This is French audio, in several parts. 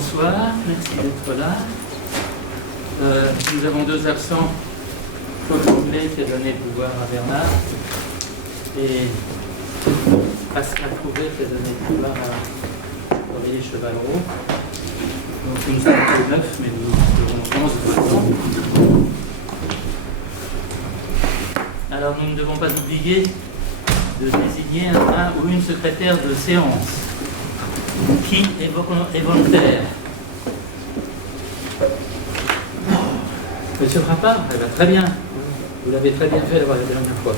Bonsoir, merci d'être là. Nous avons deux absents, Paul Jouglet qui a donné le pouvoir à Bernard et Pascal Couvet qui a donné le pouvoir à Aurélie Chevalreau. Donc nous sommes que 9, mais nous serons 11 maintenant. Alors nous ne devons pas oublier de désigner un ou une secrétaire de séance. Qui est volontaire? Monsieur Frappard, eh bien, très bien. Vous l'avez très bien fait la dernière fois.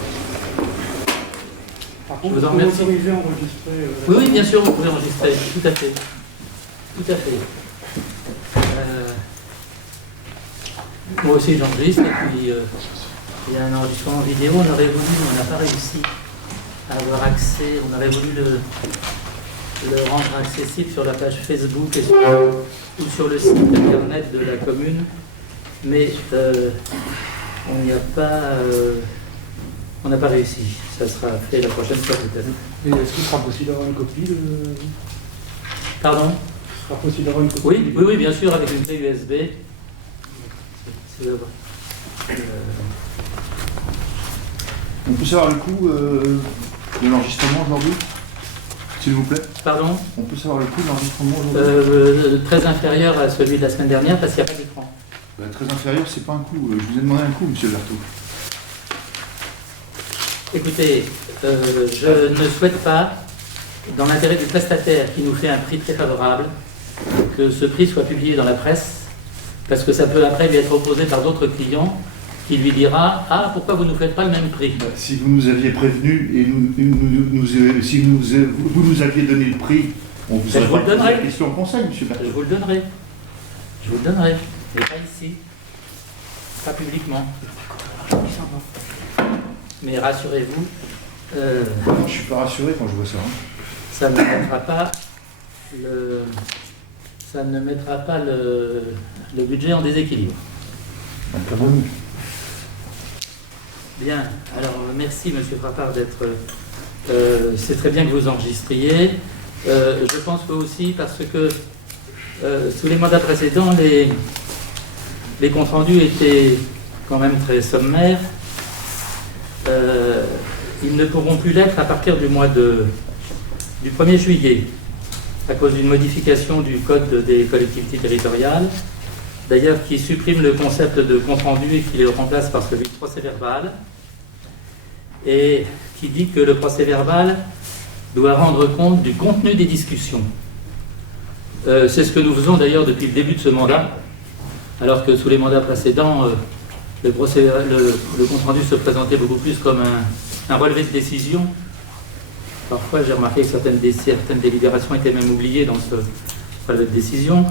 Par contre, je vous en remercie. Vous autorisez à enregistrer Oui, bien sûr, vous pouvez enregistrer. Tout à fait. Tout à fait. Moi aussi, j'enregistre. Et puis, il y a un enregistrement vidéo. On aurait voulu, on n'a pas réussi à avoir accès. On aurait voulu le rendre accessible sur la page Facebook ou sur le site internet de la commune, mais on n'a pas réussi. Ça sera fait la prochaine fois peut-être. Et est-ce qu'il sera possible d'avoir une copie de... Pardon? Il sera possible d'avoir une copie Oui, bien sûr, avec une clé USB. On peut savoir le coût de l'enregistrement aujourd'hui, s'il vous plaît? Pardon? On peut savoir le coût de l'enregistrement aujourd'hui? Très inférieur à celui de la semaine dernière parce qu'il n'y a pas d'écran. Très inférieur, c'est pas un coût. Je vous ai demandé un coût, monsieur Berthaud. Écoutez, je ne souhaite pas, dans l'intérêt du prestataire qui nous fait un prix très favorable, que ce prix soit publié dans la presse, parce que ça peut après lui être opposé par d'autres clients qui lui dira « Ah, pourquoi vous ne nous faites pas le même prix ?» Si vous nous aviez prévenu et si vous nous aviez donné le prix, on vous aurait pas posé la question en conseil, monsieur Berthaud. Je vous le donnerai. Je vous le donnerai. Mais pas ici. Pas publiquement. Mais rassurez-vous, Non, je ne suis pas rassuré quand je vois ça. ça ne mettra pas le budget en déséquilibre. Bien, alors merci Monsieur Frappard d'être... c'est très bien que vous enregistriez. Je pense que aussi parce que sous les mandats précédents, les comptes rendus étaient quand même très sommaires. Ils ne pourront plus l'être à partir du mois du 1er juillet, à cause d'une modification du Code des collectivités territoriales, d'ailleurs qui supprime le concept de compte rendu et qui le remplace par celui de procès verbal, et qui dit que le procès verbal doit rendre compte du contenu des discussions. C'est ce que nous faisons d'ailleurs depuis le début de ce mandat, alors que sous les mandats précédents, le compte rendu se présentait beaucoup plus comme un relevé de décision. Parfois, j'ai remarqué que certaines délibérations étaient même oubliées dans ce relevé de décision.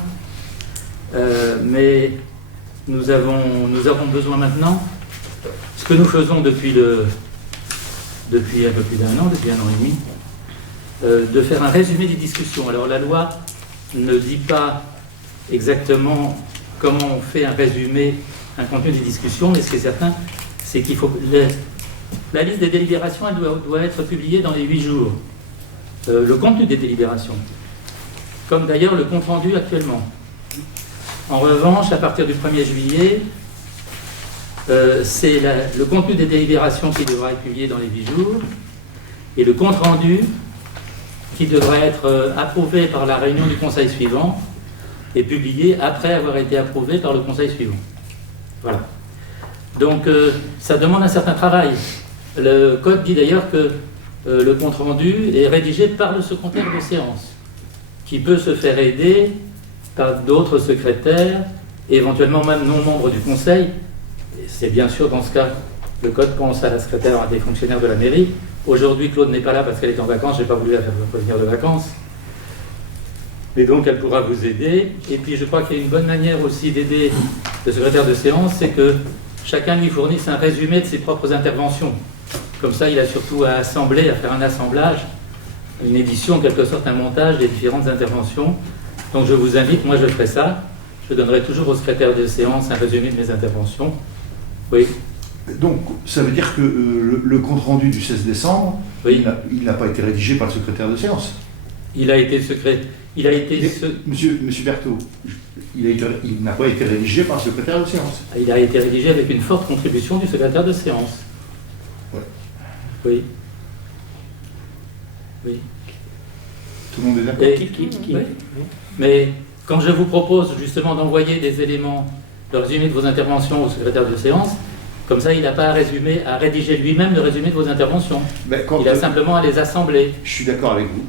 Mais nous avons besoin maintenant, ce que nous faisons depuis un peu plus d'un an, depuis 1 an et demi, de faire un résumé des discussions. Alors la loi ne dit pas exactement comment on fait un résumé, un contenu des discussions, mais ce qui est certain, c'est qu'il faut... La liste des délibérations, elle doit être publiée dans les 8 jours. Le contenu des délibérations. Comme d'ailleurs le compte rendu actuellement. En revanche, à partir du 1er juillet, c'est le contenu des délibérations qui devra être publié dans les 8 jours, et le compte rendu qui devra être approuvé par la réunion du conseil suivant et publié après avoir été approuvé par le conseil suivant. Voilà. Donc ça demande un certain travail. Le code dit d'ailleurs que le compte rendu est rédigé par le secrétaire de séance, qui peut se faire aider par d'autres secrétaires, et éventuellement même non membres du conseil. C'est bien sûr dans ce cas, le code pense à la secrétaire, à des fonctionnaires de la mairie. Aujourd'hui, Claude n'est pas là parce qu'elle est en vacances, je n'ai pas voulu la faire revenir de vacances. Mais donc, elle pourra vous aider. Et puis, je crois qu'il y a une bonne manière aussi d'aider le secrétaire de séance, c'est que chacun lui fournisse un résumé de ses propres interventions. Comme ça, il a surtout à assembler, à faire un assemblage, une édition, en quelque sorte, un montage des différentes interventions. Donc, je vous invite, moi je ferai ça. Je donnerai toujours au secrétaire de séance un résumé de mes interventions. Oui. Donc, ça veut dire que le compte-rendu du 16 décembre, oui. il n'a pas été rédigé par le secrétaire de séance? Il a été secret. Il a été. Monsieur Berthaud, il n'a pas été rédigé par le secrétaire de séance. Il a été rédigé avec une forte contribution du secrétaire de séance. Ouais. Oui. Oui. Tout le monde est d'accord. Oui. Mais quand je vous propose justement d'envoyer des éléments, le résumé de vos interventions au secrétaire de séance, comme ça il n'a pas à rédiger lui-même le résumé de vos interventions. Il a simplement à les assembler. Je suis d'accord avec vous.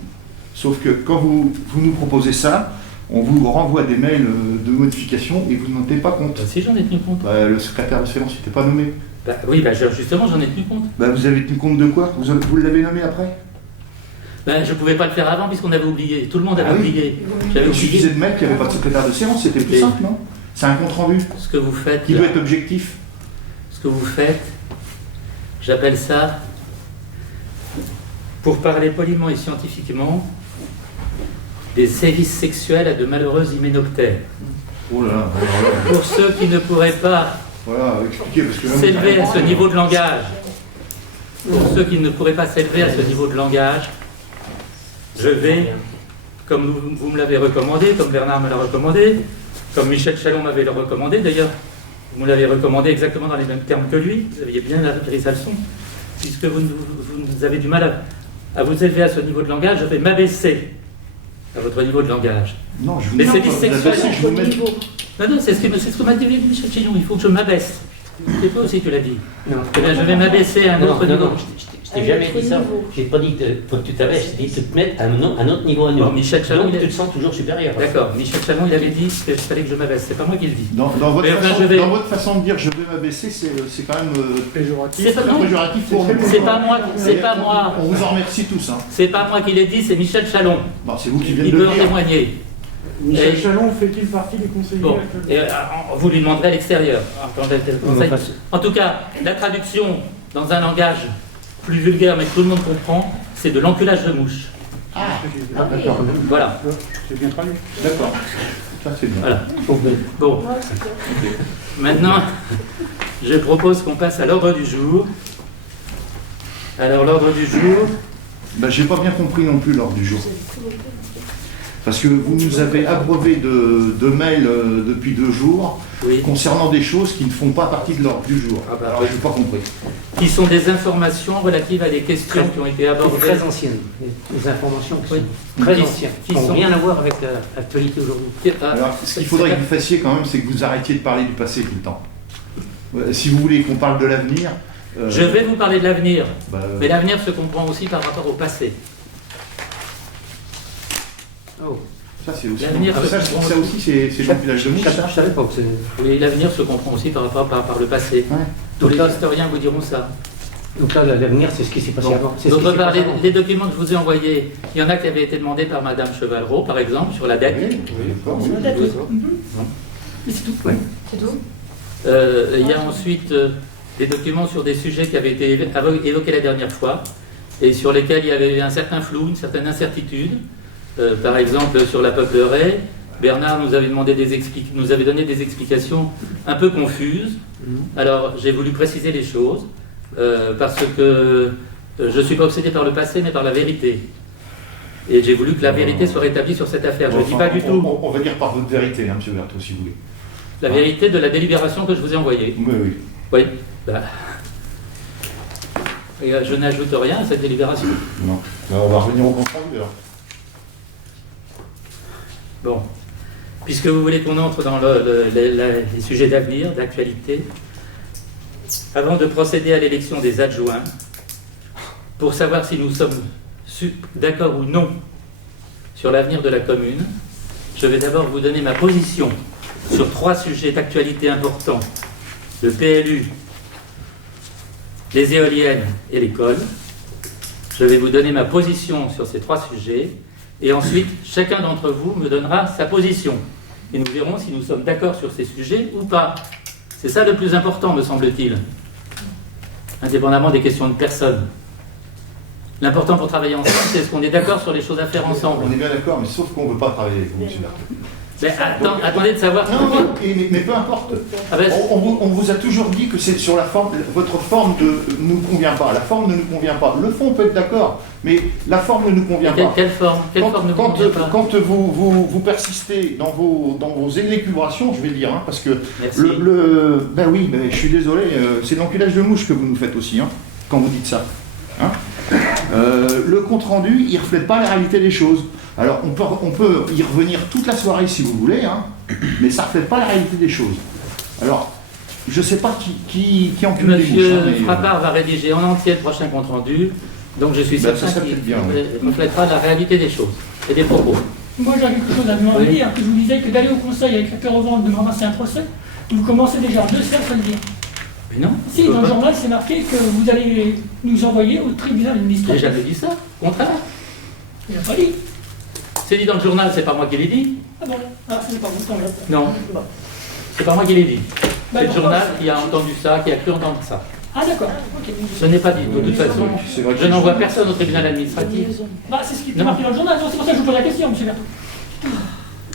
Sauf que quand vous nous proposez ça, on vous renvoie des mails de modification et vous n'en tenez pas compte. Si, j'en ai tenu compte. Le secrétaire de séance n'était pas nommé. Oui, justement, j'en ai tenu compte. Vous avez tenu compte de quoi? Vous l'avez nommé après? Je ne pouvais pas le faire avant puisqu'on avait oublié. Tout le monde avait oublié. Il suffisait de mettre qu'il n'y avait pas de secrétaire de séance, c'était plus simple, non? C'est un compte rendu. Ce que vous faites. Qui doit être objectif. Ce que vous faites, j'appelle ça, pour parler poliment et scientifiquement, des sévices sexuels à de malheureux hyménoptères. Oh là là. Pour ceux qui ne pourraient pas s'élever à ce niveau de langage, je vais, comme vous me l'avez recommandé, comme Bernard me l'a recommandé, comme Michel Chalon m'avait le recommandé, d'ailleurs, vous me l'avez recommandé exactement dans les mêmes termes que lui, vous aviez bien appris sa leçon, puisque vous avez du mal à vous élever à ce niveau de langage, je vais m'abaisser à votre niveau de langage. Non, je vous mais c'est du sexuel. Non, c'est ce que m'a dit Michel Chalon, il faut que je m'abaisse. C'est toi aussi, tu l'as dit. Non. Je vais m'abaisser à un autre niveau. Non, je t'ai jamais dit ça. Je n'ai pas dit que tu t'abaisses, je t'ai dit de te mettre à un autre niveau à nous. Bon, Michel Chalon, donc tu te sens toujours supérieur. D'accord, Michel Chalon, il avait dit qu'il fallait que je m'abaisse. C'est pas moi qui le dis. Dans votre façon de dire je vais m'abaisser, c'est quand même péjoratif. C'est pas péjoratif pour nous. C'est pas moi. On vous en remercie tous. Hein. C'est pas moi qui l'ai dit, c'est Michel Chalon. Bon, c'est vous qui venez de il le peut dire. en témoigner. Michel Chalon fait-il partie des conseillers vous lui demanderez à l'extérieur. En tout cas, la traduction dans un langage plus vulgaire, mais que tout le monde comprend, c'est de l'enculage de mouche. D'accord. Voilà. C'est bien traduit. D'accord. Ça, c'est bien. Voilà. Bon. Maintenant, je propose qu'on passe à l'ordre du jour. Alors, l'ordre du jour... j'ai pas bien compris non plus l'ordre du jour. Parce que vous nous avez abreuvé de mails depuis 2 jours concernant des choses qui ne font pas partie de l'ordre du jour. Alors, je n'ai pas compris. Qui sont des informations relatives à des questions qui ont été abordées. Très anciennes. Des informations qui sont très anciennes. Qui n'ont rien à voir avec l'actualité aujourd'hui. Alors, ce qu'il faudrait que vous fassiez quand même, c'est que vous arrêtiez de parler du passé tout le temps. Si vous voulez qu'on parle de l'avenir... Je vais vous parler de l'avenir. Mais l'avenir se comprend aussi par rapport au passé. Oh. Ça, c'est aussi. Ça aussi, c'est l'empilage de mouche. Je savais pas que c'est. Oui, l'avenir se comprend aussi par le passé. Ouais. Tous les historiens vous diront ça. Donc là, l'avenir, c'est ce qui s'est passé avant. D'autre part, les documents que je vous ai envoyés, il y en a qui avaient été demandés par Madame Chevalreau, par exemple, sur la dette. C'est tout. Oui. C'est tout. Il y a ensuite des documents sur des sujets qui avaient été évoqués la dernière fois et sur lesquels il y avait un certain flou, une certaine incertitude. Par exemple, sur la peuplerie, Bernard nous avait donné des explications un peu confuses. Alors, j'ai voulu préciser les choses parce que je ne suis pas obsédé par le passé, mais par la vérité. Et j'ai voulu que la vérité soit rétablie sur cette affaire. Je ne dis pas du tout. On va dire par votre vérité, hein, M. Berthaud, si vous voulez. La vérité de la délibération que je vous ai envoyée. Oui. Je n'ajoute rien à cette délibération. Non. On va revenir au contrat, alors. Bon, puisque vous voulez qu'on entre dans les sujets d'avenir, d'actualité, avant de procéder à l'élection des adjoints, pour savoir si nous sommes d'accord ou non sur l'avenir de la commune, je vais d'abord vous donner ma position sur 3 sujets d'actualité importants, le PLU, les éoliennes et l'école. Je vais vous donner ma position sur ces 3 sujets. Et ensuite, chacun d'entre vous me donnera sa position. Et nous verrons si nous sommes d'accord sur ces sujets ou pas. C'est ça le plus important, me semble-t-il. Indépendamment des questions de personne. L'important pour travailler ensemble, c'est est-ce qu'on est d'accord sur les choses à faire ensemble. On est bien d'accord, mais sauf qu'on ne veut pas travailler avec vous, M. Berthaud. Mais attendez de savoir... Non, mais peu importe. On vous a toujours dit que c'est sur la forme, votre forme ne nous convient pas. La forme ne nous convient pas. Le fond, on peut être d'accord. Mais la forme ne nous convient pas. Quelle forme ne convient pas? Quand vous persistez dans vos élucubrations, je vais dire, hein, parce que ben oui, ben, je suis désolé, c'est l'enculage de mouche que vous nous faites aussi, hein, quand vous dites ça. Hein. Le compte-rendu, il ne reflète pas la réalité des choses. Alors, on peut y revenir toute la soirée si vous voulez, hein, mais ça ne reflète pas la réalité des choses. Alors, je ne sais pas qui encule les mouches. Monsieur Frappard va rédiger en entier le prochain compte-rendu, donc je suis certain qu'il ne reflètera la réalité des choses et des propos. Moi, j'ai quelque chose à vous dire, que je vous disais que d'aller au conseil avec la peur au ventre de me ramasser un procès, vous commencez déjà 2 semaines à le dire. Mais non. Si, dans le journal, c'est marqué que vous allez nous envoyer au tribunal administratif. J'ai jamais dit ça, au contraire. Il n'a pas dit. C'est dit dans le journal, c'est pas moi qui l'ai dit. Ah bon? Ah, c'est pas vous, tant là. Non, c'est pas moi qui l'ai dit. Bah, C'est le journal qui a entendu ça, qui a cru entendre ça. Ah d'accord, ok. Ce n'est pas dit. De toute façon, je n'envoie personne au tribunal administratif. Bah, c'est ce qui est marqué dans le journal, c'est pour ça que je vous pose la question, monsieur Bertrand.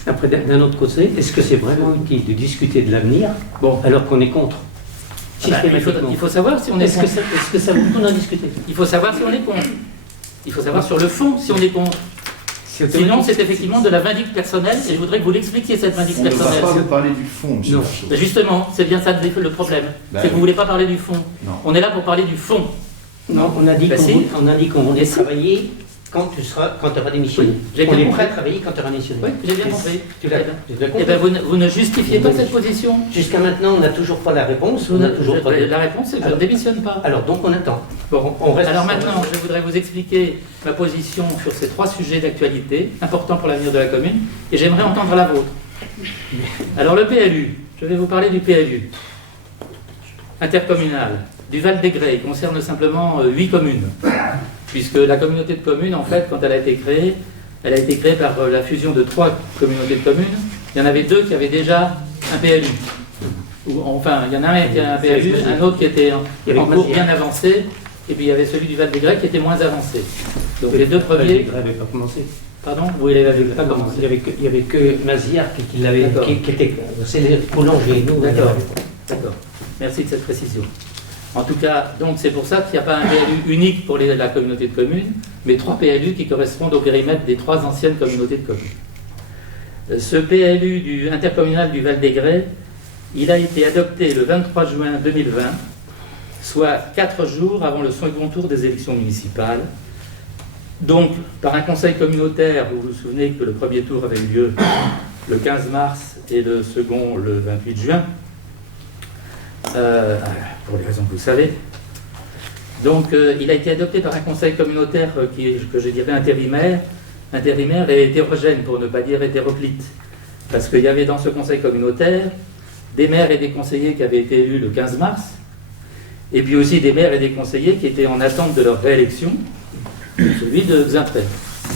Après, d'un autre côté, est-ce que c'est vraiment utile de discuter de l'avenir alors qu'on est contre? Il faut savoir si on est contre. Est-ce que ça vaut le coup d'en discuter? Il faut savoir si on est contre. Il faut savoir sur le fond si on est contre. Sinon, c'est effectivement de la vindicte personnelle et je voudrais que vous l'expliquiez, cette vindicte personnelle. On ne va pas parler du fond, monsieur. Ben justement, c'est bien ça le problème. C'est que vous ne voulez pas parler du fond. Non. On est là pour parler du fond. Non, on a dit qu'on voulait travailler quand tu auras démissionné. On est prêt à travailler quand tu auras démissionné. Oui, j'ai bien compris. Tu l'as compris. Eh bien, vous ne justifiez pas cette position. Jusqu'à maintenant, on n'a toujours pas la réponse. La réponse, c'est que je ne démissionne pas. Alors, donc on attend. Bon, alors maintenant, je voudrais vous expliquer ma position sur ces 3 sujets d'actualité, importants pour l'avenir de la commune, et j'aimerais entendre la vôtre. Alors le PLU, je vais vous parler du PLU, intercommunal, du Val-des-Grès, il concerne simplement 8 communes, puisque la communauté de communes, en fait, quand elle a été créée par la fusion de 3 communautés de communes. Il y en avait 2 qui avaient déjà un PLU. Enfin, il y en a un qui a un PLU, un autre qui était en cours bien avancé, et puis il y avait celui du Val-des-Grès qui était moins avancé. Donc les 2 premiers... Le Val-des-Grès n'avait pas commencé. Pardon? Oui, il n'avait pas commencé. Il n'y avait que Mazière qui était... C'est les prolongés, nous. D'accord. Merci de cette précision. En tout cas, donc c'est pour ça qu'il n'y a pas un PLU unique pour la communauté de communes, mais 3 PLU qui correspondent au périmètre des 3 anciennes communautés de communes. Ce PLU intercommunal du Val-des-Grès, il a été adopté le 23 juin 2020, soit 4 jours avant le second tour des élections municipales. Donc, par un conseil communautaire, vous vous souvenez que le premier tour avait eu lieu le 15 mars et le second le 28 juin, pour les raisons que vous savez. Donc, il a été adopté par un conseil communautaire que je dirais intérimaire et hétérogène, pour ne pas dire hétéroclite. Parce qu'il y avait dans ce conseil communautaire des maires et des conseillers qui avaient été élus le 15 mars, et puis aussi des maires et des conseillers qui étaient en attente de leur réélection, celui de Xaintrailles,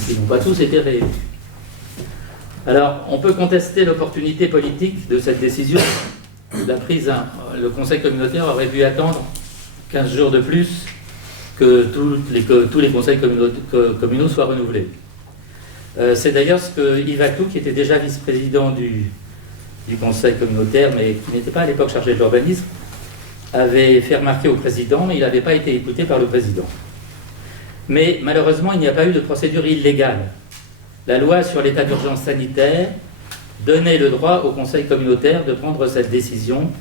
qui n'ont pas tous été réélus. Alors, on peut contester l'opportunité politique de cette décision. Le conseil communautaire aurait dû attendre 15 jours de plus que tous les conseils communaux soient renouvelés. C'est d'ailleurs ce que Yves Aclou, qui était déjà vice-président du conseil communautaire, mais qui n'était pas à l'époque chargé de l'urbanisme, avait fait remarquer au président, mais il n'avait pas été écouté par le président. Mais malheureusement, il n'y a pas eu de procédure illégale. La loi sur l'état d'urgence sanitaire donnait le droit au conseil communautaire de prendre cette décision.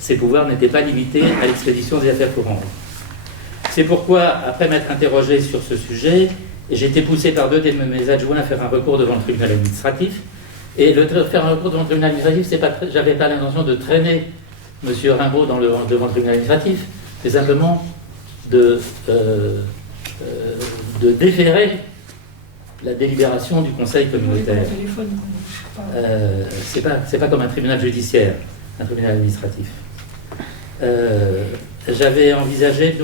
Ses pouvoirs n'étaient pas limités à l'expédition des affaires courantes. C'est pourquoi, après m'être interrogé sur ce sujet, j'ai été poussé par 2 de mes adjoints à faire un recours devant le tribunal administratif. Et faire un recours devant le tribunal administratif, j'avais pas l'intention de traîner M. Rimbaud devant le tribunal administratif, c'est simplement de déférer la délibération du conseil communautaire. C'est pas comme un tribunal judiciaire, un tribunal administratif. J'avais envisagé,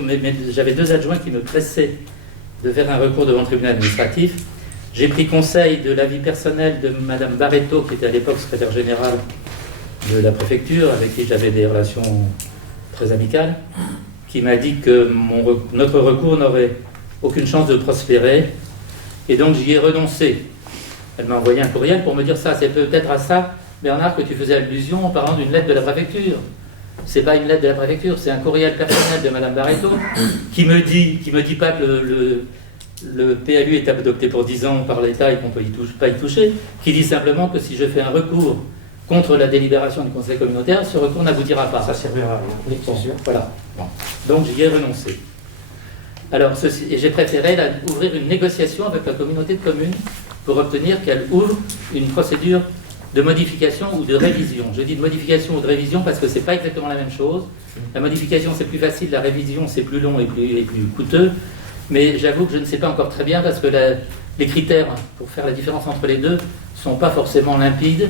j'avais 2 adjoints qui me pressaient de faire un recours devant le tribunal administratif. J'ai pris conseil de l'avis personnel de Mme Barreto, qui était à l'époque secrétaire générale de la préfecture, avec qui j'avais des relations très amicales, qui m'a dit que notre recours n'aurait aucune chance de prospérer, et donc j'y ai renoncé. Elle m'a envoyé un courriel pour me dire ça. C'est peut-être à ça, Bernard, que tu faisais allusion en parlant d'une lettre de la préfecture. C'est pas une lettre de la préfecture, c'est un courriel personnel de Mme Barreto qui me dit pas que le PLU est adopté pour 10 ans par l'État et qu'on ne peut pas y toucher, qui dit simplement que si je fais un recours contre la délibération du conseil communautaire, ce recours n'aboutira pas. Ça servira à rien. Oui, Bon, c'est sûr. voilà. Bon. Donc j'y ai renoncé. Alors, et j'ai préféré ouvrir une négociation avec la communauté de communes pour obtenir qu'elle ouvre une procédure de modification ou de révision. Je dis de modification ou de révision parce que ce n'est pas exactement la même chose. La modification, c'est plus facile, la révision, c'est plus long et plus coûteux. Mais j'avoue que je ne sais pas encore très bien parce que les critères pour faire la différence entre les deux ne sont pas forcément limpides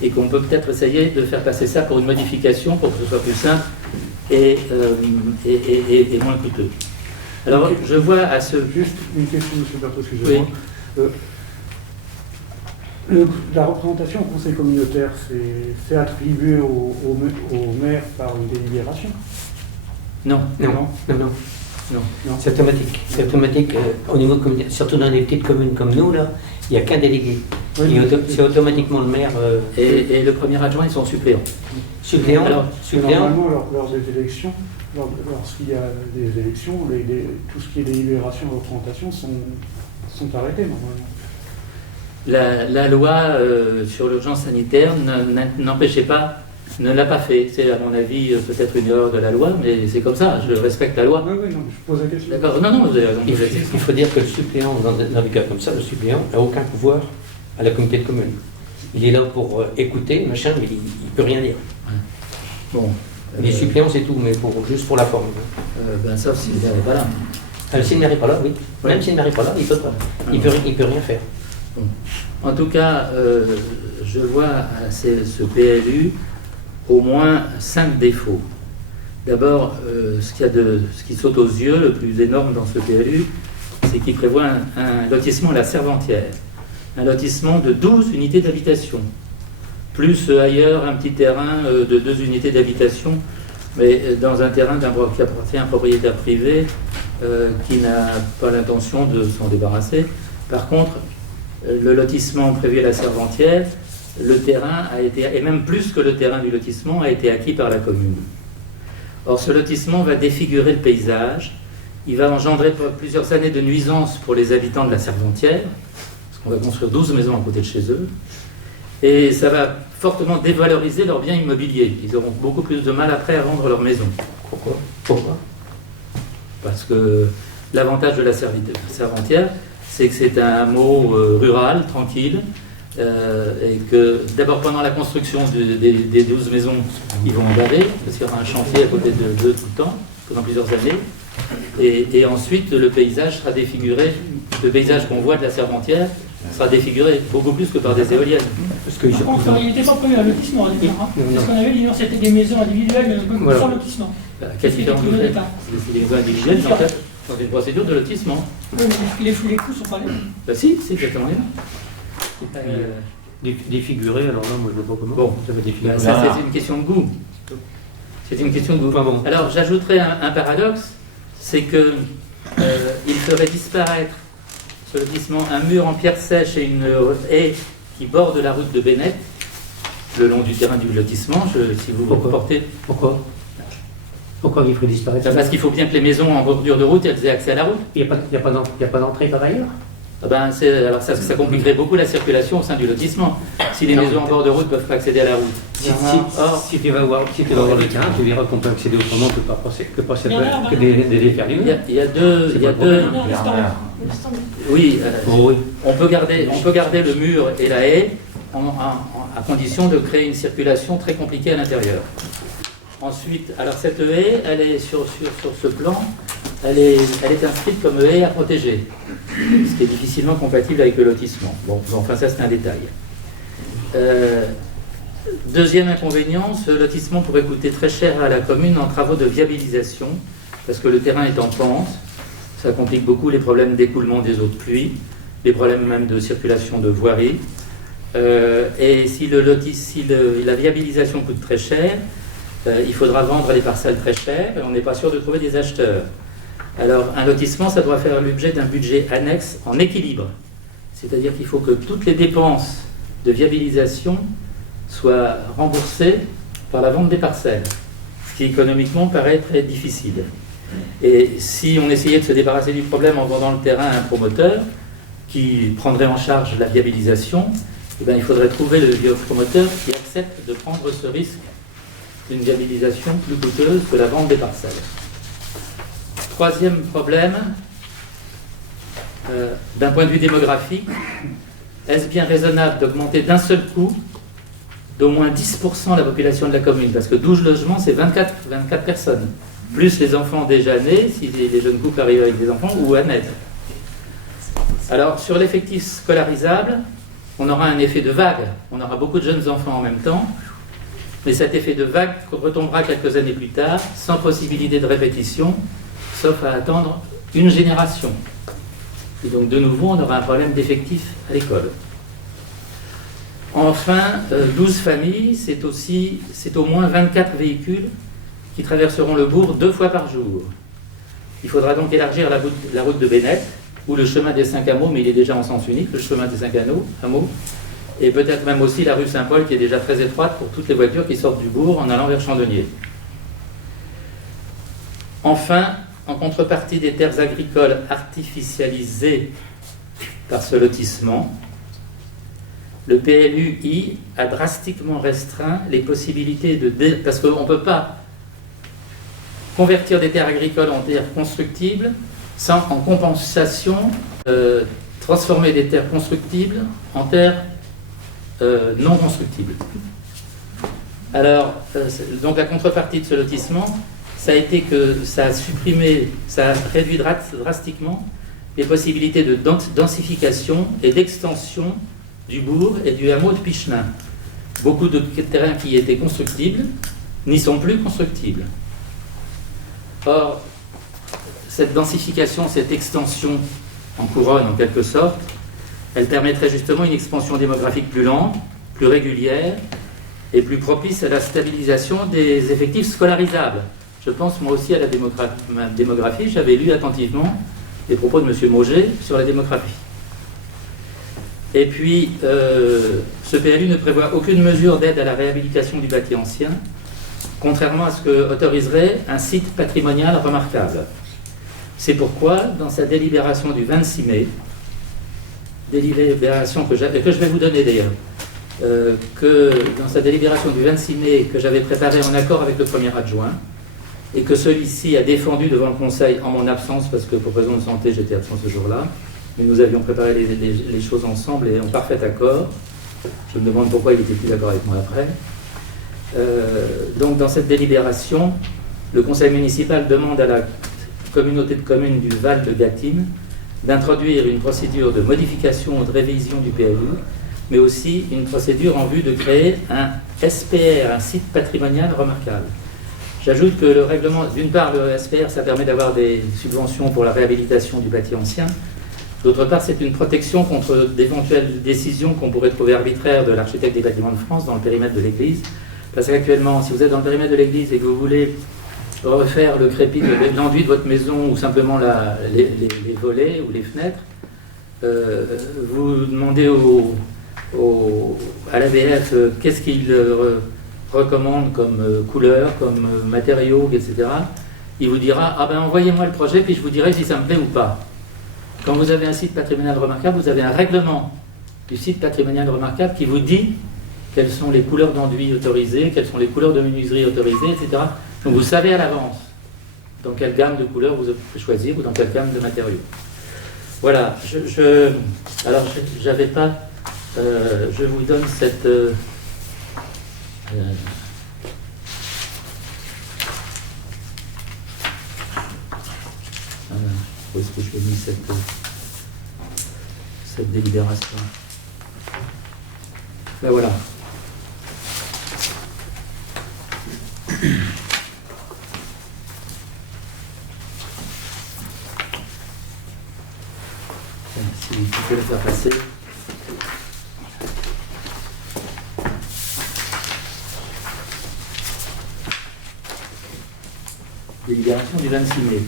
et qu'on peut peut-être essayer de faire passer ça pour une modification pour que ce soit plus simple et moins coûteux. Alors, je vois à ce... Juste une question, M. Berthaud, excusez-moi. Oui. La représentation au conseil communautaire, c'est attribué au maire par une délibération? Non. Non. C'est automatique. C'est automatique au niveau communautaire. Surtout dans les petites communes comme nous, là, il n'y a qu'un délégué. Oui, c'est automatiquement le maire. Et le premier adjoint, ils sont suppléants. Suppléant. Normalement, lors des élections, lorsqu'il y a des élections, tout ce qui est délibération et représentation sont arrêtés normalement. La loi sur l'urgence sanitaire n'empêchait pas, ne l'a pas fait. C'est à mon avis peut-être une erreur de la loi, mais c'est comme ça, je respecte la loi. Oui, non, je pose la question. D'accord, non, vous avez raison. Il faut dire que le suppléant, dans des cas comme ça, le suppléant n'a aucun pouvoir à la communauté de communes. Il est là pour écouter, machin, mais il ne peut rien dire. Bon. Les suppléants, c'est tout, mais juste pour la forme. Sauf s'il n'est pas là. S'il n'est pas là, oui. Ouais. Même s'il n'arrive pas là, il ne peut pas. Il peut rien faire. Bon. En tout cas, je vois à ce PLU au moins 5 défauts. D'abord, ce qui saute aux yeux, le plus énorme dans ce PLU, c'est qu'il prévoit un lotissement à la Serventière. Un lotissement de 12 unités d'habitation. Plus ailleurs un petit terrain de 2 unités d'habitation, mais dans un terrain qui appartient à un propriétaire privé qui n'a pas l'intention de s'en débarrasser. Par contre, le lotissement prévu à la Serventière, le terrain a été, et même plus que le terrain du lotissement, a été acquis par la commune. Or, ce lotissement va défigurer le paysage, il va engendrer plusieurs années de nuisances pour les habitants de la Serventière, parce qu'on va construire 12 maisons à côté de chez eux, et ça va fortement dévaloriser leurs biens immobiliers. Ils auront beaucoup plus de mal après à vendre leur maison. Pourquoi? Parce que l'avantage de la Serventière, c'est que c'est un hameau rural, tranquille, et que d'abord pendant la construction des 12 maisons, ils vont en baver, parce qu'il y aura un chantier à côté d'eux tout le temps, pendant plusieurs années, et ensuite le paysage sera défiguré, le paysage qu'on voit de la Serventière sera défiguré beaucoup plus que par des éoliennes. Par contre, il n'était pas prévu un lotissement au départ. Parce qu'on avait dit que c'était des maisons individuelles sans lotissement. Quelle différence vous faites? C'est des maisons individuelles dans une procédure de lotissement. Oui, mais les coûts sont pas les mêmes. Si, c'est exactement les mêmes. Défiguré, alors là, moi je ne vois pas comment. Bon, ça va défigurer. Ça, c'est une question de goût. C'est une question de goût. Bon. Alors, j'ajouterais un paradoxe, c'est que il ferait disparaître ce lotissement un mur en pierre sèche et une haie qui borde la route de Bennett, le long du terrain du lotissement, si vous vous reportez. Pourquoi il ferait disparaître? Parce qu'il faut bien que les maisons en bordure de route, elles aient accès à la route. Il n'y a pas d'entrée par ailleurs? Alors ça compliquerait beaucoup la circulation au sein du lotissement. Si les maisons en bord de route ne peuvent pas accéder à la route. Si tu vas voir le terrain, tu verras qu'on peut accéder autrement que des déferlures. Il y a deux. Oui, on peut garder le mur et la haie à condition de créer une circulation très compliquée à l'intérieur. Ensuite, alors cette haie, elle est sur ce plan, elle est inscrite comme haie à protéger, ce qui est difficilement compatible avec le lotissement. Bon, enfin ça c'est un détail. Deuxième inconvénient, ce lotissement pourrait coûter très cher à la commune en travaux de viabilisation, parce que le terrain est en pente, ça complique beaucoup les problèmes d'écoulement des eaux de pluie, les problèmes même de circulation de voirie. Et si la viabilisation coûte très cher, il faudra vendre les parcelles très chères et on n'est pas sûr de trouver des acheteurs. Alors un lotissement, ça doit faire l'objet d'un budget annexe en équilibre. C'est-à-dire qu'il faut que toutes les dépenses de viabilisation soient remboursées par la vente des parcelles, ce qui économiquement paraît très difficile. Et si on essayait de se débarrasser du problème en vendant le terrain à un promoteur qui prendrait en charge la viabilisation, eh bien, il faudrait trouver le promoteur qui accepte de prendre ce risque d'une viabilisation plus coûteuse que la vente des parcelles. Troisième problème, d'un point de vue démographique, est-ce bien raisonnable d'augmenter d'un seul coup d'au moins 10% la population de la commune? Parce que 12 logements, c'est 24 personnes, plus les enfants déjà nés, si les jeunes couples arrivent avec des enfants, ou à naître. Alors, sur l'effectif scolarisable, on aura un effet de vague. On aura beaucoup de jeunes enfants en même temps, mais cet effet de vague retombera quelques années plus tard, sans possibilité de répétition, sauf à attendre une génération. Et donc, de nouveau, on aura un problème d'effectif à l'école. Enfin, 12 familles, c'est au moins 24 véhicules qui traverseront le bourg 2 fois par jour. Il faudra donc élargir la route de Bennett, ou le chemin des 5 hameaux, mais il est déjà en sens unique, le chemin des 5 hameaux, et peut-être même aussi la rue Saint-Paul, qui est déjà très étroite pour toutes les voitures qui sortent du bourg en allant vers Chandonnier. Enfin, en contrepartie des terres agricoles artificialisées par ce lotissement, le PLUI a drastiquement restreint les possibilités parce qu'on ne peut pas convertir des terres agricoles en terres constructibles sans, en compensation, transformer des terres constructibles en terres non constructibles. Alors, donc la contrepartie de ce lotissement, ça a été que ça a réduit drastiquement les possibilités de densification et d'extension du bourg et du hameau de Pichenin. Beaucoup de terrains qui étaient constructibles n'y sont plus constructibles. Or, cette densification, cette extension en couronne en quelque sorte, elle permettrait justement une expansion démographique plus lente, plus régulière et plus propice à la stabilisation des effectifs scolarisables. Je pense moi aussi à la démographie. J'avais lu attentivement les propos de M. Mauger sur la démographie. Et puis, ce PLU ne prévoit aucune mesure d'aide à la réhabilitation du bâti ancien, contrairement à ce que autoriserait un site patrimonial remarquable. C'est pourquoi, dans sa délibération du 26 mai, délibération que je vais vous donner d'ailleurs, que dans sa délibération du 26 mai, que j'avais préparée en accord avec le premier adjoint, et que celui-ci a défendu devant le Conseil en mon absence, parce que pour raison de santé, j'étais absent ce jour-là, mais nous avions préparé les choses ensemble et en parfait accord. Je me demande pourquoi il n'était plus d'accord avec moi après. Donc dans cette délibération, le Conseil municipal demande à la communauté de communes du Val de Gâtine d'introduire une procédure de modification ou de révision du PLU, mais aussi une procédure en vue de créer un SPR, un site patrimonial remarquable. J'ajoute que le règlement, d'une part, le SPR, ça permet d'avoir des subventions pour la réhabilitation du bâti ancien. D'autre part, c'est une protection contre d'éventuelles décisions qu'on pourrait trouver arbitraires de l'architecte des bâtiments de France dans le périmètre de l'église. Parce qu'actuellement, si vous êtes dans le périmètre de l'église et que vous voulez refaire le crépi de l'enduit de votre maison ou simplement les volets ou les fenêtres, vous demandez à l'ABF qu'est-ce qu'il recommande comme couleur, comme matériaux, etc. Il vous dira « Ah ben envoyez-moi le projet, puis je vous dirai si ça me plaît ou pas ». Quand vous avez un site patrimonial remarquable, vous avez un règlement du site patrimonial remarquable qui vous dit quelles sont les couleurs d'enduit autorisées, quelles sont les couleurs de menuiserie autorisées, etc. Donc vous savez à l'avance dans quelle gamme de couleurs vous pouvez choisir ou dans quelle gamme de matériaux. Voilà, alors j'avais pas, je vous donne cette... où est-ce que je vais mettre cette délibération? Ben voilà. Si vous pouvez le faire passer. Délibération du 26 mai.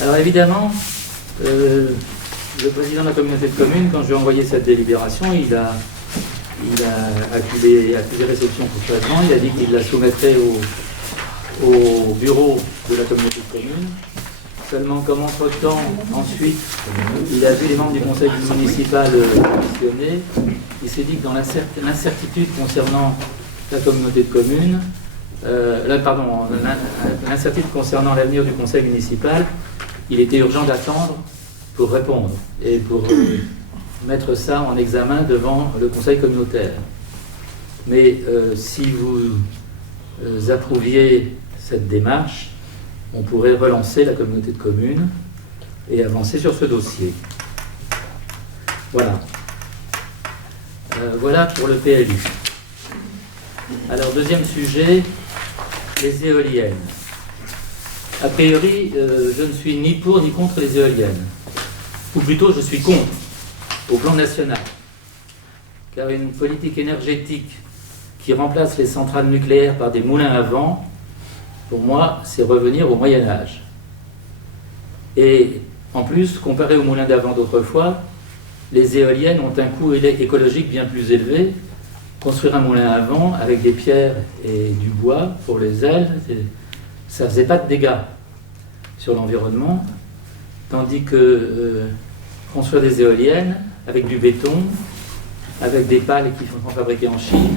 Alors évidemment, le président de la communauté de communes, quand je lui ai envoyé cette délibération, il a accusé réception pour changement, il a dit qu'il la soumettrait au bureau de la communauté de communes Seulement, comme entre-temps, ensuite, il a vu les membres du conseil municipal démissionner, il s'est dit que dans l'incertitude concernant la communauté de communes, l'incertitude concernant l'avenir du conseil municipal, il était urgent d'attendre pour répondre et pour mettre ça en examen devant le conseil communautaire. Mais si vous approuviez cette démarche, on pourrait relancer la communauté de communes et avancer sur ce dossier. Voilà. Voilà pour le PLU. Alors, deuxième sujet, les éoliennes. A priori, je ne suis ni pour ni contre les éoliennes. Ou plutôt, je suis contre, au plan national. Car une politique énergétique qui remplace les centrales nucléaires par des moulins à vent, pour moi, c'est revenir au Moyen-Âge. Et en plus, comparé aux moulins d'avant d'autrefois, les éoliennes ont un coût écologique bien plus élevé. Construire un moulin à vent avec des pierres et du bois pour les ailes, ça ne faisait pas de dégâts sur l'environnement, tandis que construire des éoliennes avec du béton, avec des pales qui sont fabriquées en Chine,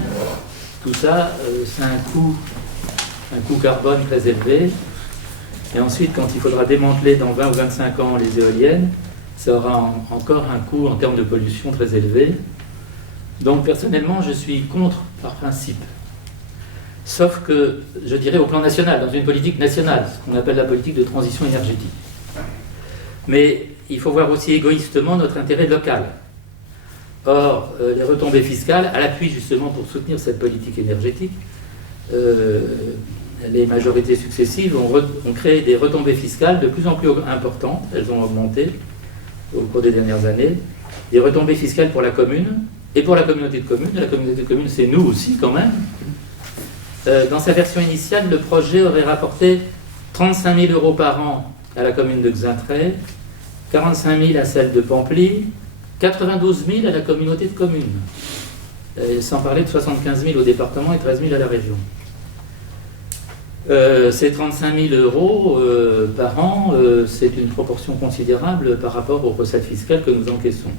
tout ça, c'est un coût carbone très élevé. Et ensuite, quand il faudra démanteler dans 20 ou 25 ans les éoliennes, ça aura encore un coût en termes de pollution très élevé. Donc personnellement, je suis contre par principe. Sauf que, je dirais au plan national, dans une politique nationale, ce qu'on appelle la politique de transition énergétique. Mais il faut voir aussi égoïstement notre intérêt local. Or, les retombées fiscales, à l'appui justement pour soutenir cette politique énergétique, les majorités successives ont créé des retombées fiscales de plus en plus importantes, elles ont augmenté au cours des dernières années, des retombées fiscales pour la commune et pour la communauté de communes. La communauté de communes, c'est nous aussi quand même. Dans sa version initiale, le projet aurait rapporté 35 000 € par an à la commune de Xaintrailles, 45 000 à celle de Pamply, 92 000 à la communauté de communes, sans parler de 75 000 au département et 13 000 à la région. Ces 35 000 € par an, c'est une proportion considérable par rapport aux recettes fiscales que nous encaissons.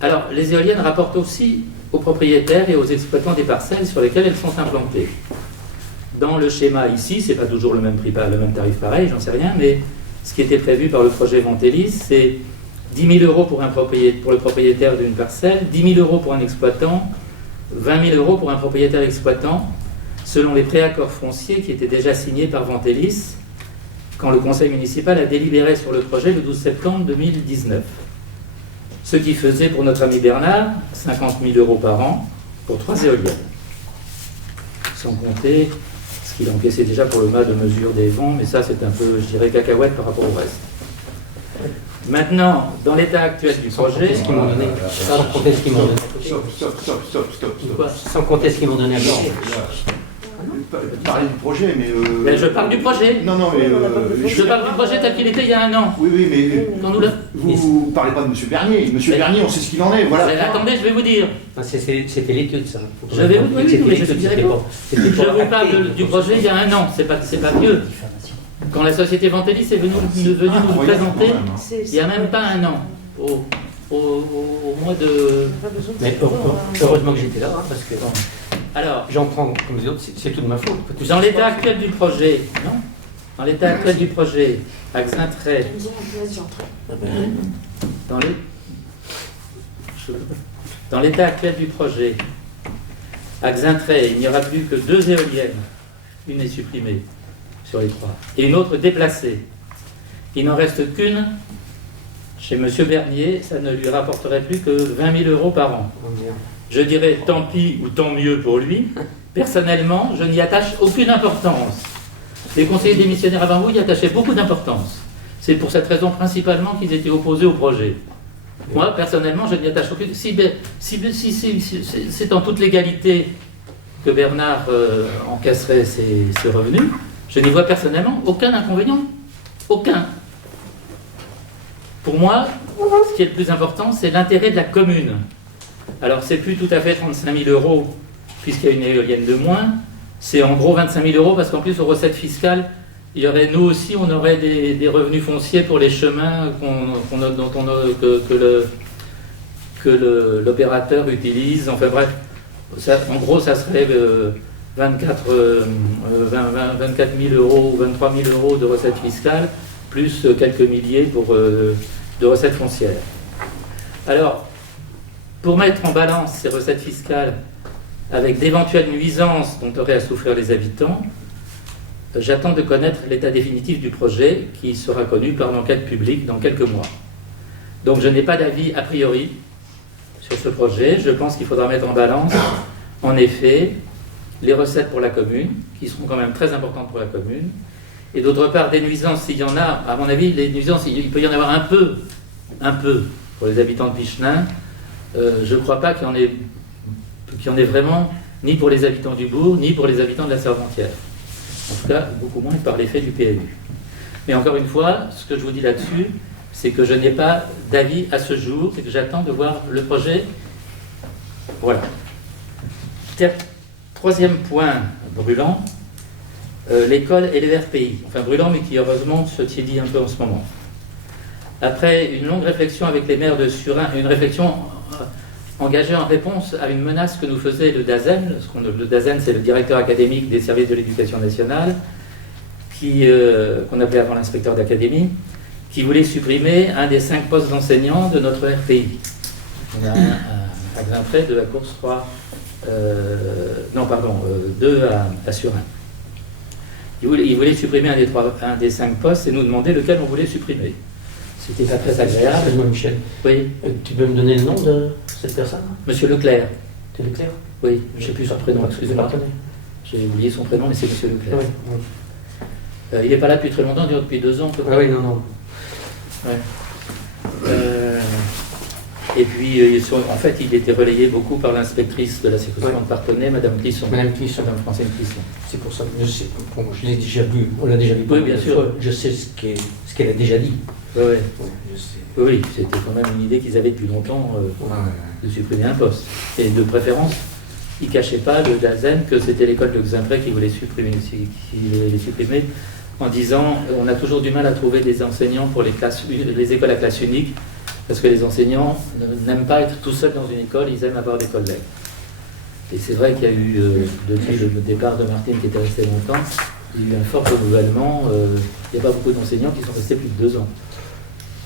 Alors, les éoliennes rapportent aussi aux propriétaires et aux exploitants des parcelles sur lesquelles elles sont implantées. Dans le schéma ici, c'est pas toujours le même prix, le même tarif pareil, j'en sais rien, mais ce qui était prévu par le projet Vantellis, c'est 10 000 € pour le propriétaire d'une parcelle, 10 000 € pour un exploitant, 20 000 € pour un propriétaire exploitant, selon les préaccords fonciers qui étaient déjà signés par Vantellis quand le conseil municipal a délibéré sur le projet le 12 septembre 2019. Ce qui faisait pour notre ami Bernard 50 000 € par an pour 3 éoliennes. Sans compter ce qu'il encaissait déjà pour le mât de mesure des vents, mais ça c'est un peu, je dirais, cacahuète par rapport au reste. Maintenant, dans l'état actuel du projet... Sans compter ce qu'ils m'ont donné à côté. Sans compter ce qu'ils m'ont donné à côté. Parler du projet, mais... je parle du projet. Non, mais... je parle du projet tel qu'il était il y a un an. Oui, mais... Vous ne parlez pas de M. Bernier. M. Bernier, on sait ce qu'il en est, voilà. Attendez, je vais vous dire. C'était l'étude, ça. Je vais vous dire, mais je vous parle du projet il y a un an, c'est pas mieux. Quand la société Vantellis est venue nous présenter, il n'y a même pas un an, au mois de... Mais heureusement que j'étais là, parce que... Alors, j'en prends comme les autres, c'est tout de ma faute. Dans l'état actuel du projet, non ? Dans l'état actuel du projet, à Xaintrailles, dans l'état actuel du projet, à Xaintrailles, il n'y aura plus que 2 éoliennes. Une est supprimée sur les 3, et une autre déplacée. Il n'en reste qu'une chez M. Bernier, ça ne lui rapporterait plus que 20 000 € par an. Je dirais tant pis ou tant mieux pour lui. Personnellement, je n'y attache aucune importance. Les conseillers démissionnaires avant vous y attachaient beaucoup d'importance. C'est pour cette raison principalement qu'ils étaient opposés au projet. Moi, personnellement, je n'y attache aucune... Si c'est en toute légalité que Bernard encaisserait ses revenus, je n'y vois personnellement aucun inconvénient. Aucun. Pour moi, ce qui est le plus important, c'est l'intérêt de la commune. Alors, c'est plus tout à fait 35 000 € puisqu'il y a une éolienne de moins. C'est en gros 25 000 € parce qu'en plus, aux recettes fiscales, il y aurait, nous aussi, on aurait des revenus fonciers pour les chemins que l'opérateur utilise. Enfin bref, en gros, ça serait 24 000 euros ou 23 000 euros de recettes fiscales, plus quelques milliers de recettes foncières. Alors, pour mettre en balance ces recettes fiscales avec d'éventuelles nuisances dont auraient à souffrir les habitants, j'attends de connaître l'état définitif du projet qui sera connu par l'enquête publique dans quelques mois. Donc je n'ai pas d'avis a priori sur ce projet. Je pense qu'il faudra mettre en balance, en effet, les recettes pour la commune, qui seront quand même très importantes pour la commune, et d'autre part des nuisances, s'il y en a. À mon avis, les nuisances, il peut y en avoir un peu pour les habitants de Pichenin. Je ne crois pas qu'il y en ait vraiment, ni pour les habitants du bourg, ni pour les habitants de la Serventière. En tout cas, beaucoup moins par l'effet du PLU. Mais encore une fois, ce que je vous dis là-dessus, c'est que je n'ai pas d'avis à ce jour, et que j'attends de voir le projet. Voilà. Troisième point brûlant, l'école et les RPI. Enfin brûlant, mais qui heureusement se tiédit un peu en ce moment. Après une longue réflexion avec les maires de Surin, une réflexion engagée en réponse à une menace que nous faisait le DAZEN. Le DAZEN, c'est le directeur académique des services de l'éducation nationale, qu'on appelait avant l'inspecteur d'académie, qui voulait supprimer un des 5 postes d'enseignants de notre RPI. On a un à Grimpré, 2 à Course, 2 à Surin. Il voulait supprimer un des 5 postes et nous demander lequel on voulait supprimer. C'était pas très agréable. Excuse-moi, Michel. Oui. Tu peux me donner le nom de cette personne? Monsieur Leclerc. C'est Leclerc? Oui, je ne sais plus son prénom, excusez-moi. J'ai oublié son prénom, mais c'est Monsieur Leclerc. Oui. Il n'est pas là depuis très longtemps, depuis 2 ans. Ah oui, non. Ouais. Et puis, en fait, il était relayé beaucoup par l'inspectrice de la sécurité de Parthenay, Madame Clisson. Madame Clisson. Madame Francine Clisson. C'est pour ça que je l'ai déjà vu, on l'a déjà vu. Oui, bien sûr. Je sais ce qu'elle a déjà dit. Oui, je sais. Oui, c'était quand même une idée qu'ils avaient depuis longtemps de supprimer un poste. Et de préférence, ils ne cachaient pas, le DAZEN, que c'était l'école de Ximpré qui voulait les supprimer, en disant on a toujours du mal à trouver des enseignants pour les écoles à classe unique, parce que les enseignants n'aiment pas être tout seuls dans une école, ils aiment avoir des collègues. Et c'est vrai qu'il y a eu, depuis le départ de Martine qui était resté longtemps, il y a eu un fort renouvellement. Il n'y a pas beaucoup d'enseignants qui sont restés plus de 2 ans.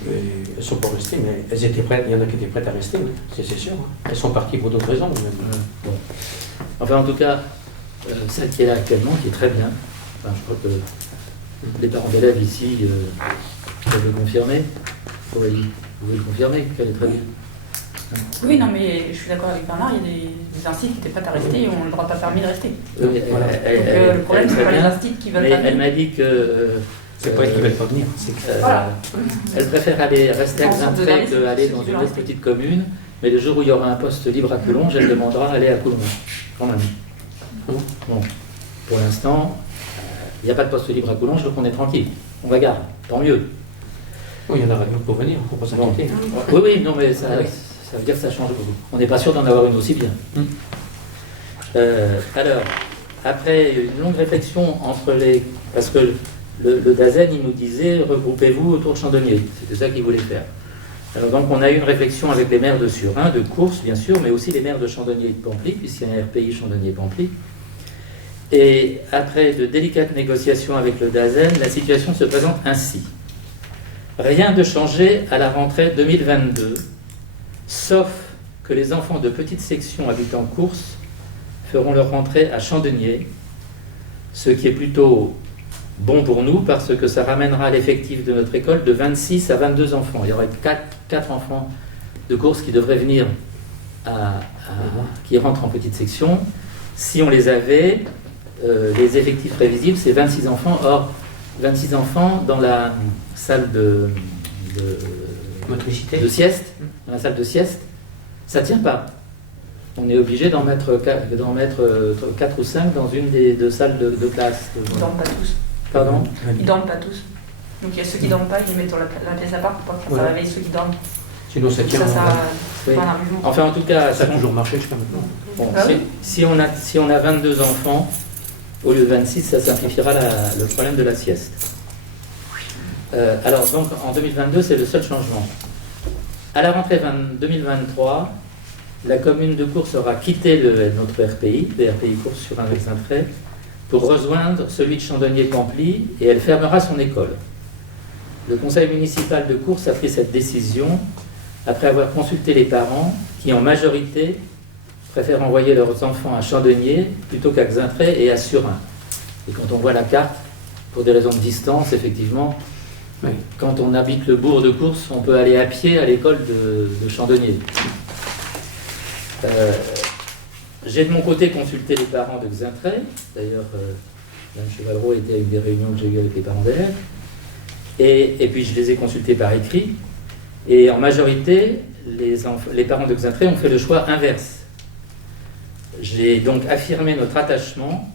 Elles ne sont pas restées, mais elles étaient prêtes. Il y en a qui étaient prêtes à rester, c'est sûr. Elles sont parties pour d'autres raisons. Bon. Enfin, en tout cas, celle qui est là actuellement, qui est très bien. Enfin, je crois que les parents d'élèves ici peuvent le confirmer. Vous pouvez le confirmer qu'elle est très bien. Oui, non, mais je suis d'accord avec Bernard, il y a des instituts qui n'étaient pas à rester et on ne leur a pas permis de rester. Voilà. Le problème, c'est pas les instituts qui veulent pas venir. Elle m'a dit que... c'est pas elles qui veulent pas venir. Elle préfère rester à Ximpré qu'aller dans une autre petite commune, mais le jour où il y aura un poste libre à Coulonges, elle demandera d'aller à Coulonges, quand même. Bon. Pour l'instant, il n'y a pas de poste libre à Coulonges, donc on est tranquille. On va garder, tant mieux. Oui, il y en a rien pour venir, il ne faut pas s'inquiéter. Oui, non, mais ça veut dire que ça change beaucoup. On n'est pas sûr d'en avoir une aussi bien. Alors, après une longue réflexion entre les... Parce que le DAZEN, il nous disait, regroupez-vous autour de Chandonnier. C'était ça qu'il voulait faire. Alors, donc, on a eu une réflexion avec les maires de Surin, de Course, bien sûr, mais aussi les maires de Chandonnier et de Pamply, puisqu'il y a un RPI Chandonnier et Pamply. Et après de délicates négociations avec le DAZEN, la situation se présente ainsi. Rien de changé à la rentrée 2022, sauf que les enfants de petite section habitant Course feront leur rentrée à Chandonnier, ce qui est plutôt bon pour nous parce que ça ramènera l'effectif de notre école de 26 à 22 enfants. Il y aurait 4 enfants de Course qui devraient venir, qui rentrent en petite section. Si on les avait, les effectifs prévisibles, c'est 26 enfants. Or, 26 enfants dans la salle de sieste, dans la salle de sieste, ça ne tient pas. On est obligé d'en mettre 4 ou 5 dans une des 2 salles de classe. Ils ne dorment pas tous. Pardon ? Ils ne dorment pas tous. Donc il y a ceux qui ne dorment pas, ils les mettent dans la pièce à part pour pas que ça réveille ceux qui dorment. Sinon ça tient. Oui. Enfin, en tout cas, ça a toujours marché jusqu'à maintenant. Bon, si on a 22 enfants, Au lieu de 26, ça simplifiera le problème de la sieste. Alors, donc, en 2022, c'est le seul changement. À la rentrée 2023, la commune de Cours aura quitté notre RPI, le RPI Cours sur un Saint-Tray, pour rejoindre celui de Chandonnier-Pamply, et elle fermera son école. Le conseil municipal de Cours a pris cette décision après avoir consulté les parents qui, en majorité, préfèrent envoyer leurs enfants à Chandonnier plutôt qu'à Xaintré et à Surin. Et quand on voit la carte, pour des raisons de distance, effectivement, oui, quand on habite le bourg de Cours, on peut aller à pied à l'école de Chandonnier. J'ai de mon côté consulté les parents de Xaintré. D'ailleurs, Mme Chevalreau était à une des réunions que j'ai eues avec les parents d'élèves. Et puis je les ai consultés par écrit. Et en majorité, les parents de Xaintré ont fait le choix inverse. J'ai donc affirmé notre attachement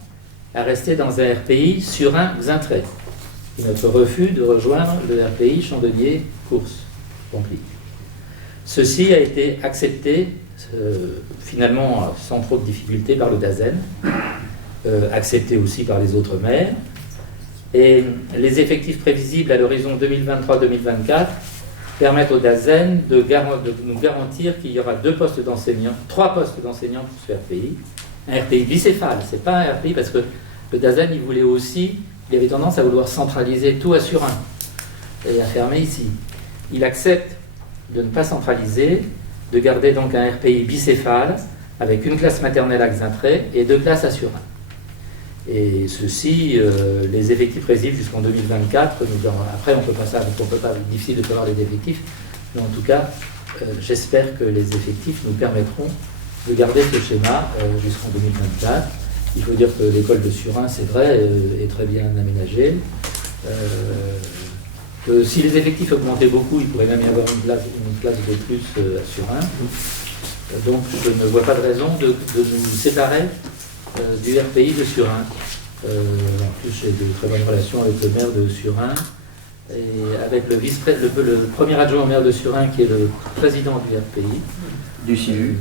à rester dans un RPI Surin-Xaintré. Et notre refus de rejoindre le RPI Chandonnier-Cours-Pamply. Ceci a été accepté finalement sans trop de difficultés par le DAZEN, accepté aussi par les autres maires. Et les effectifs prévisibles à l'horizon 2023-2024 permettent au DAZEN de nous garantir qu'il y aura 3 postes d'enseignants pour ce RPI. Un RPI bicéphale, c'est pas un RPI parce que le DAZEN il avait tendance à vouloir centraliser tout à Surin et à fermer ici. Il accepte de ne pas centraliser, de garder donc un RPI bicéphale avec une classe maternelle à Xaintré et 2 classes à Surin. Et ceci, les effectifs résistent jusqu'en 2024. Après, on ne peut pas ça, donc on peut pas, difficile de prévoir les effectifs. Mais en tout cas, j'espère que les effectifs nous permettront de garder ce schéma jusqu'en 2024. Il faut dire que l'école de Surin, c'est vrai, est très bien aménagée. Que si les effectifs augmentaient beaucoup, il pourrait même y avoir une classe de plus à Surin. Donc je ne vois pas de raison de nous séparer du RPI de Surin. En plus, j'ai de très bonnes relations avec le maire de Surin et avec le premier adjoint au maire de Surin qui est le président du RPI. Du CIU.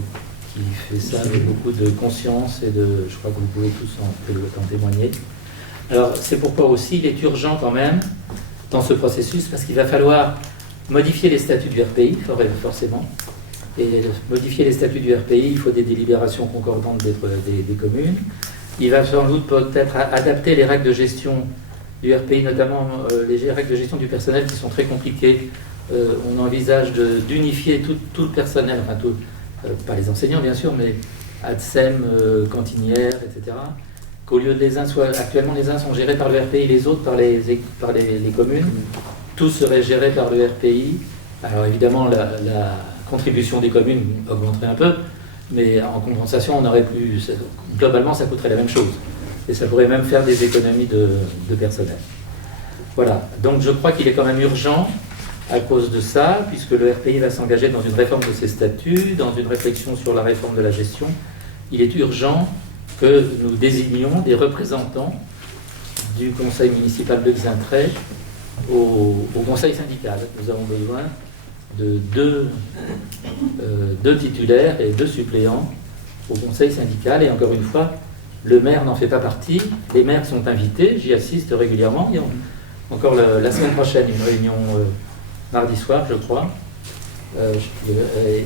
Qui fait ça avec beaucoup de conscience et je crois que vous pouvez tous en témoigner. Alors c'est pourquoi aussi il est urgent quand même dans ce processus parce qu'il va falloir modifier les statuts du RPI, forcément. Et modifier les statuts du RPI, il faut des délibérations concordantes des communes. Il va sans doute peut-être adapter les règles de gestion du RPI, notamment les règles de gestion du personnel qui sont très compliquées. On envisage d'unifier tout le personnel, enfin pas les enseignants bien sûr, mais ADSEM, cantinières, etc. Qu'au lieu de actuellement les uns sont gérés par le RPI, les autres par les communes. Tout serait géré par le RPI. Alors évidemment, la contribution des communes augmenterait un peu, mais en compensation, on aurait plus. Globalement, ça coûterait la même chose. Et ça pourrait même faire des économies de personnel. Voilà. Donc je crois qu'il est quand même urgent, à cause de ça, puisque le RPI va s'engager dans une réforme de ses statuts, dans une réflexion sur la réforme de la gestion, il est urgent que nous désignions des représentants du conseil municipal de Xaintré au conseil syndical. Nous avons besoin de deux titulaires et 2 suppléants au conseil syndical. Et encore une fois, le maire n'en fait pas partie. Les maires sont invités, j'y assiste régulièrement. Il y a encore la semaine prochaine une réunion mardi soir, je crois. Et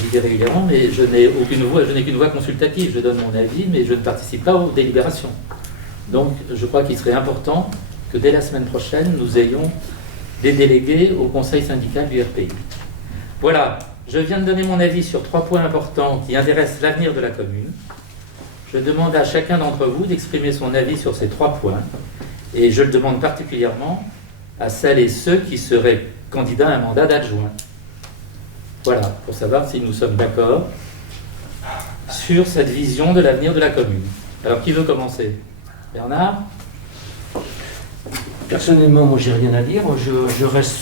j'y vais régulièrement, mais je n'ai qu'une voix consultative. Je donne mon avis, mais je ne participe pas aux délibérations. Donc, je crois qu'il serait important que dès la semaine prochaine, nous ayons des délégués au conseil syndical du RPI. Voilà, je viens de donner mon avis sur 3 points importants qui intéressent l'avenir de la commune. Je demande à chacun d'entre vous d'exprimer son avis sur ces 3 points, et je le demande particulièrement à celles et ceux qui seraient candidats à un mandat d'adjoint. Voilà, pour savoir si nous sommes d'accord sur cette vision de l'avenir de la commune. Alors, qui veut commencer? Bernard? Personnellement, moi, j'ai rien à dire. Je reste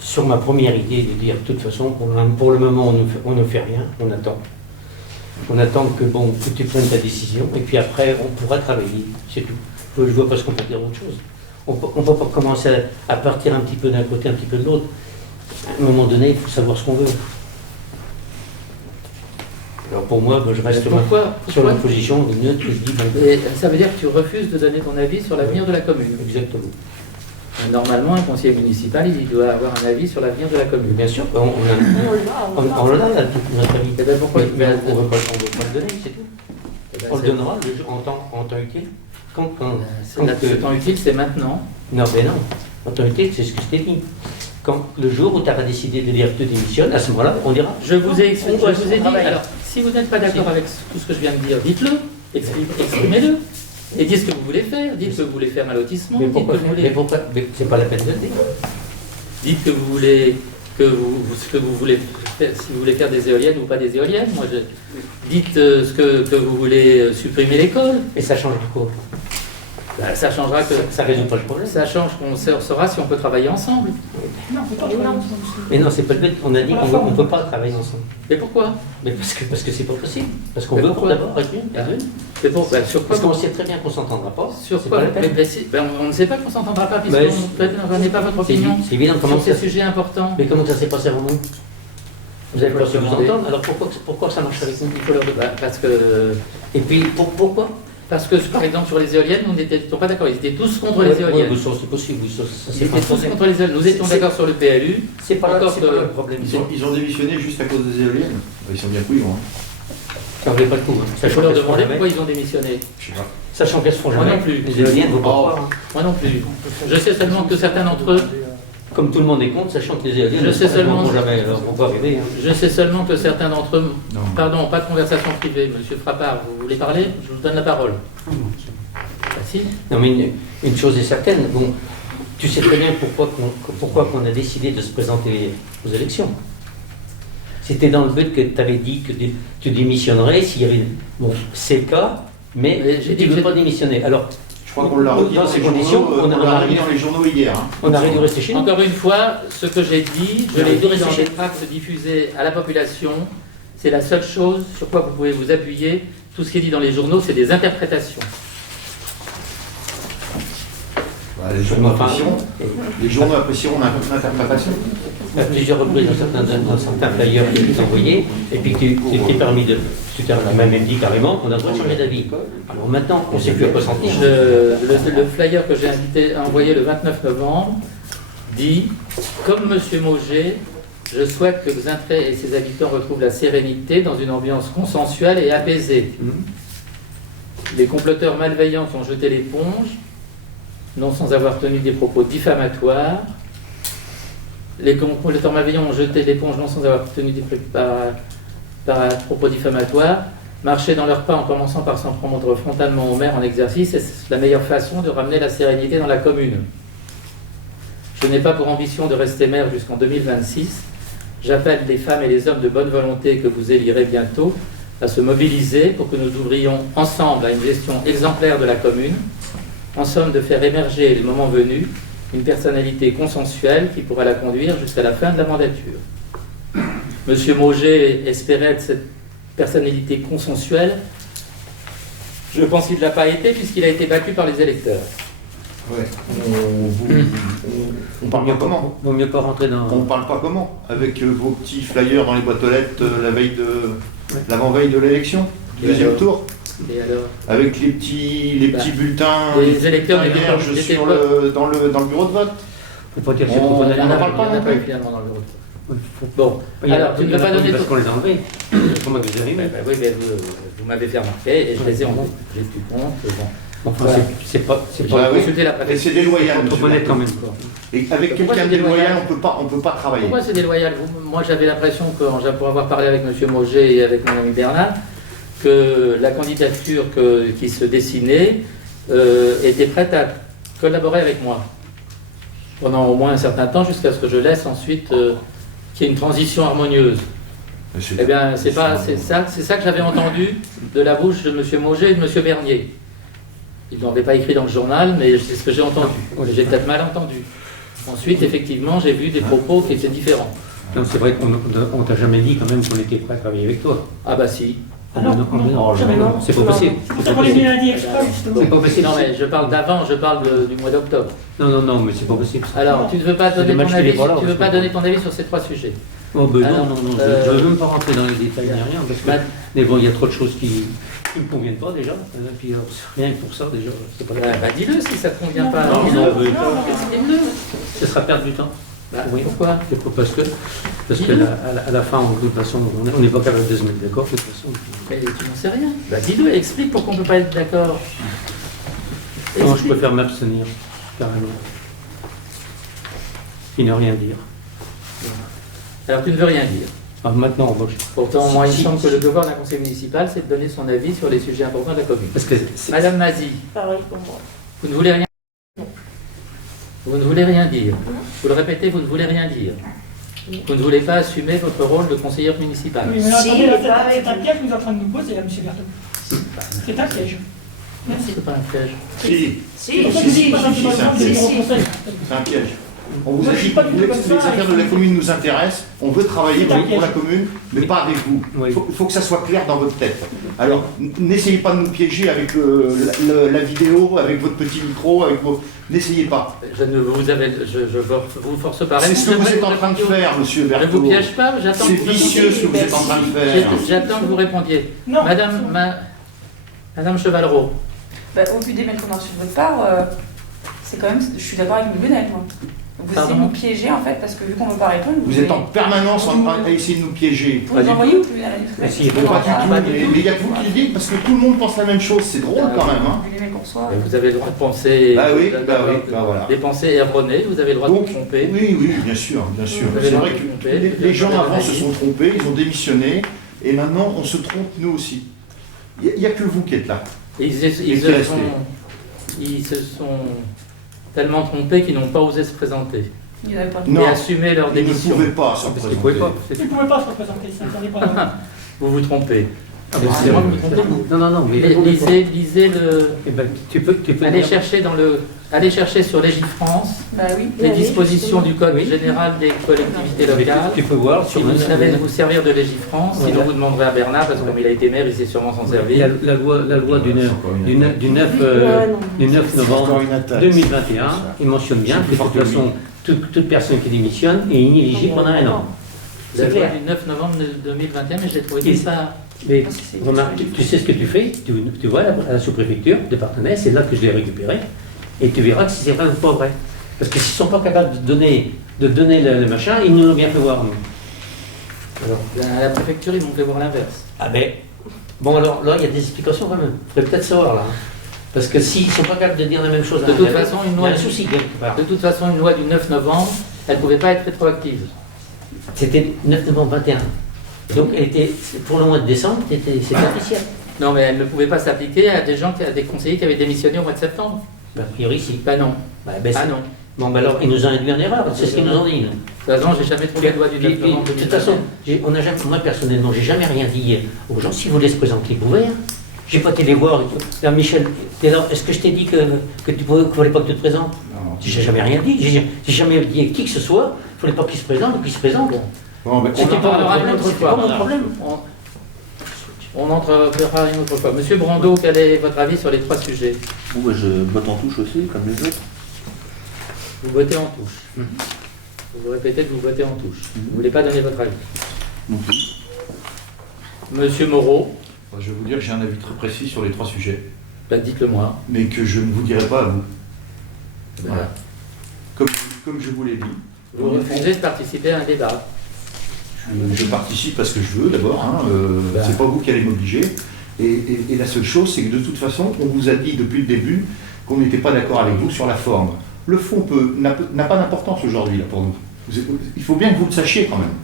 sur ma première idée de dire, de toute façon, pour le moment, on ne fait rien, on attend. On attend que, tu prennes ta décision, et puis après, on pourra travailler, c'est tout. Je ne vois pas ce qu'on peut dire autre chose. On ne peut pas commencer à partir un petit peu d'un côté, un petit peu de l'autre. À un moment donné, il faut savoir ce qu'on veut. Alors pour moi, je reste sur la position de neutre. Je dis, Et ça veut dire que tu refuses de donner ton avis sur l'avenir de la commune. Exactement. Normalement, un conseiller municipal, il doit avoir un avis sur l'avenir de la commune. Bien sûr, on l'a, notre avis. Et bien pourquoi On ne veut pas le donner, c'est tout. On le donnera en temps utile. Le temps utile, c'est maintenant. Non, mais non. En temps utile, c'est ce que je t'ai dit. Quand le jour où tu auras décidé de dire que tu démissionnes, à ce moment-là, on dira. Je vous ai dit, alors, si vous n'êtes pas d'accord avec tout ce que je viens de dire, dites-le, exprimez-le. Et dites ce que vous voulez faire. Dites que vous voulez faire un lotissement. Mais pourquoi mais c'est pas la peine de le dire. Dites que vous voulez ce que vous voulez faire, si vous voulez faire des éoliennes ou pas des éoliennes. Dites ce que vous voulez supprimer l'école. Et ça change quoi? Ça changera que ça résout pas le problème. Ça change qu'on saura si on peut travailler ensemble. Non, on peut pas travailler ensemble. Mais non, c'est pas le but. On a dit qu'on ne peut pas travailler ensemble. Mais pourquoi? Mais parce que c'est pas possible. Parce qu'on veut d'abord être une. Sur quoi? Parce qu'on sait très bien qu'on s'entendra pas. Sur quoi? On ne sait pas qu'on s'entendra pas puisqu'on n'est pas votre opinion. C'est évident. Sur ces sujets importants. Mais comment ça s'est passé avant nous? Vous avez pas su vous entendre. Alors pourquoi ça marche avec nous? Parce que. Et puis pourquoi? Parce que, par exemple, sur les éoliennes, nous n'étions pas d'accord. Ils étaient tous contre les éoliennes. Oui, c'est possible. Ils étaient tous contre les éoliennes. Nous étions d'accord sur le PLU. C'est pas le problème. Ils ont démissionné juste à cause des éoliennes. Ils sont bien couillons. Ça ne valait pas le coup. Il faut leur demander pourquoi ils ont démissionné. Je sais pas. Sachant qu'elles se font jamais. Moi non plus. Les éoliennes, vous ne pas. Moi non plus. Je sais seulement que certains d'entre eux. Comme tout le monde est contre, sachant que les éoliennes ne font jamais. Alors on peut arriver. Je sais seulement que certains d'entre eux. Pardon, pas de conversation privée. Monsieur Frappard, vous voulez parler? Je vous donne la parole. Si. Non, mais une chose est certaine, bon, tu sais très bien pourquoi on a décidé de se présenter aux élections. C'était dans le but que tu avais dit que tu démissionnerais s'il y avait. Bon, c'est le cas, mais tu ne veux pas démissionner. Alors, je crois qu'on l'a redit dans ces conditions, on l'a mis dans les journaux hier. On a dû rester chez nous. Encore une fois, ce que j'ai dit, je l'ai dit dans les tracts diffusés à la population, c'est la seule chose sur quoi vous pouvez vous appuyer. Tout ce qui est dit dans les journaux, c'est des interprétations. Les journaux apprécieront l'interprétation. À plusieurs reprises, dans certains flyers que tu t'as envoyés, et puis tu t'es même dit carrément qu'on a le droit de changer d'avis. Alors maintenant, on ne sait plus à quoi s'en tenir. Le flyer que j'ai envoyé le 29 novembre dit « Comme M. Mauger, je souhaite que Xaintrailles et ses habitants retrouvent la sérénité dans une ambiance consensuelle et apaisée. Les comploteurs malveillants qui ont jeté l'éponge, non sans avoir tenu des propos diffamatoires. Les comploteurs malveillants ont jeté l'éponge non sans avoir tenu des propos diffamatoires. Marcher dans leurs pas en commençant par s'en prendre frontalement au maire en exercice, c'est la meilleure façon de ramener la sérénité dans la commune. Je n'ai pas pour ambition de rester maire jusqu'en 2026. J'appelle les femmes et les hommes de bonne volonté que vous élirez bientôt à se mobiliser pour que nous ouvrions ensemble à une gestion exemplaire de la commune, en somme de faire émerger, le moment venu, une personnalité consensuelle qui pourra la conduire jusqu'à la fin de la mandature. Monsieur Mauger espérait être cette personnalité consensuelle. Je pense qu'il ne l'a pas été puisqu'il a été battu par les électeurs. Ouais. On parle pas comment? Vaut mieux pas rentrer dans... On parle pas comment? Avec vos petits flyers dans les boîtes aux lettres l'avant-veille de l'élection, du deuxième tour. Et alors? Avec les petits bulletins, les électeurs vierges dans le bureau de vote. Faut pas dire on n'en parle pas non plus. Finalement dans le bureau de vote. Bon, alors tu ne veux pas donner parce qu'on les a enlevés. Comment vous avez mis? Oui, mais vous m'avez fait remarquer et je les ai enlevés. J'ai plus compte. Enfin, c'est pas consulter la préfecture. Et c'est déloyal, quand même. Et avec quelqu'un de déloyal, on peut pas travailler. Pourquoi c'est déloyal? Moi, j'avais l'impression que, pour avoir parlé avec M. Mauger et avec mon ami Bernard, que la candidature qui se dessinait était prête à collaborer avec moi pendant au moins un certain temps, jusqu'à ce que je laisse ensuite qu'il y ait une transition harmonieuse. Eh bien, c'est ça que j'avais entendu de la bouche de M. Mauger et de M. Bernier. Ils ne l'avaient pas écrit dans le journal, mais c'est ce que j'ai entendu. J'ai peut-être mal entendu. Ensuite, effectivement, j'ai vu des propos qui étaient différents. Non, c'est vrai qu'on t'a jamais dit quand même qu'on était prêt à travailler avec toi. Ah bah si. Non, c'est pas possible. C'est pas possible. C'est pas possible. Non mais je parle d'avant, je parle du mois d'octobre. Non, mais c'est pas possible. Alors, tu ne veux pas donner ton avis, sur ces trois sujets. Oh, ben Alors, non, je ne veux même pas rentrer dans les détails ni rien, parce que mais bon, il y a trop de choses qui ne me conviennent pas déjà. Et puis rien que pour ça, déjà, c'est pas grave. Dis-le si ça ne te convient pas. Non, Dis-le. Exprime-le. Ce sera perdre du temps. Oui. Pourquoi? Parce que à la fin, de toute façon, on n'est pas capable de se mettre d'accord, de toute façon. Mais tu n'en sais rien. Dis-le, explique pourquoi on ne peut pas être d'accord. Non, je préfère m'abstenir, carrément. Et ne rien dire. Alors tu ne veux rien dire. Maintenant, Pourtant, moi, il me semble que le devoir d'un conseil municipal, c'est de donner son avis sur les sujets importants de la commune. Parce que Madame Mazy, Pareil pour moi. vous ne voulez rien dire. Vous ne voulez rien dire. Vous le répétez, vous ne voulez rien dire. Vous ne voulez pas assumer votre rôle de conseillère municipale. Oui, mais là, attendez, là, c'est un piège que vous êtes en train de nous poser, là, M. Berthaud. C'est un piège. Merci. C'est pas un piège. C'est un piège. On vous a dit que les affaires de la commune nous intéressent, on veut travailler pour la commune, mais pas avec vous. Il faut que ça soit clair dans votre tête. Alors, n'essayez pas de nous piéger avec la vidéo, avec votre petit micro, n'essayez pas. Je ne vous force pas. C'est ce que vous êtes en train de faire, monsieur Berthaud. Je ne vous piège pas, j'attends C'est vicieux ce que vous êtes en train de faire. J'attends que vous répondiez. Madame Chevalreau. Au vu des mails qu'on a reçus de votre part, c'est quand même, je suis d'accord avec Lionel, moi. Vous essayez de nous piéger en fait, parce que vu qu'on ne veut pas répondre. Vous êtes en permanence en train d'essayer de nous piéger. Vous nous envoyez ou plus Pas du tout, mais il y a que vous qui le dites, parce que tout le monde pense la même chose, c'est drôle quand même. Hein. Vu les mails qu'on reçoit. Vous avez le droit de penser. Voilà. Des pensées erronées, vous avez le droit de vous tromper. Oui, bien sûr. C'est vrai que les gens avant se sont trompés, ils ont démissionné, et maintenant on se trompe nous aussi. Il n'y a que vous qui êtes là. Ils se sont tellement trompés qu'ils n'ont pas osé se présenter. Et assumer leur démission. Ils ne pouvaient pas se Ils ne pouvaient pas se représenter, ça n'en est pas. Vous vous trompez. C'est moi qui me trompe. Non, mais lisez le. Tu peux allez chercher sur Légifrance les dispositions du Code général des collectivités locales. Tu peux voir si vous savez vous servir de Légifrance, sinon vous demanderez à Bernard, parce que comme il a été maire, il sait sûrement s'en servir. La loi du 9 novembre 2021, il mentionne bien que de toute façon, toute personne qui démissionne est inéligible pendant un an. La loi du 9 novembre 2021, mais je l'ai trouvé ça. Mais remarque, tu sais ce que tu fais, tu vois à la sous-préfecture de Partenay, c'est là que je l'ai récupéré, et tu verras que c'est vrai ou pas vrai. Parce que s'ils ne sont pas capables de donner le machin, ils nous l'ont bien fait voir, nous. Alors, à la préfecture, ils m'ont fait voir l'inverse. Ah ben, bon alors là, il y a des explications quand même. Il faudrait peut-être savoir là. Parce que s'ils ne sont pas capables de dire la même chose, de toute façon, une loi, il y a un souci quelque part. De toute façon, une loi du 9 novembre, elle ne pouvait pas être rétroactive. C'était 9 novembre 21. Donc elle était, pour le mois de décembre, c'était officiel. Non, mais elle ne pouvait pas s'appliquer à des conseillers qui avaient démissionné au mois de septembre. A priori, si. Non. Non. Bon, alors, ils nous ont induit en erreur, c'est ce qu'ils nous ont dit. De toute façon, j'ai jamais trouvé la loi du 9 novembre. De toute façon, moi personnellement, j'ai jamais rien dit aux gens. Si vous voulez se présenter, vous verrez. J'ai pas été les voir. Là, Michel, est-ce que je t'ai dit qu'il ne fallait pas que tu te présentes? J'ai jamais rien dit. J'ai jamais dit à qui que ce soit, il ne fallait pas qu'il se présente ou qu'il se présente. On en parlera une autre fois. Pas mon problème. On entrera une autre fois. Monsieur Brando, quel est votre avis sur les 3 sujets? Je vote en touche aussi, comme les autres. Vous votez en touche. Vous répétez que vous votez en touche. Vous ne voulez pas donner votre avis? Non plus. Monsieur Moreau. Je vais vous dire que j'ai un avis très précis sur les 3 sujets. Dites-le moi. Mais que je ne vous dirai pas à vous. Voilà. Comme je vous l'ai dit. Vous refusez de participer à un débat? Je participe parce que je veux d'abord. C'est pas vous qui allez m'obliger. Et la seule chose, c'est que de toute façon, on vous a dit depuis le début qu'on n'était pas d'accord avec vous sur la forme. Le fond n'a pas d'importance aujourd'hui là pour nous. Il faut bien que vous le sachiez quand même.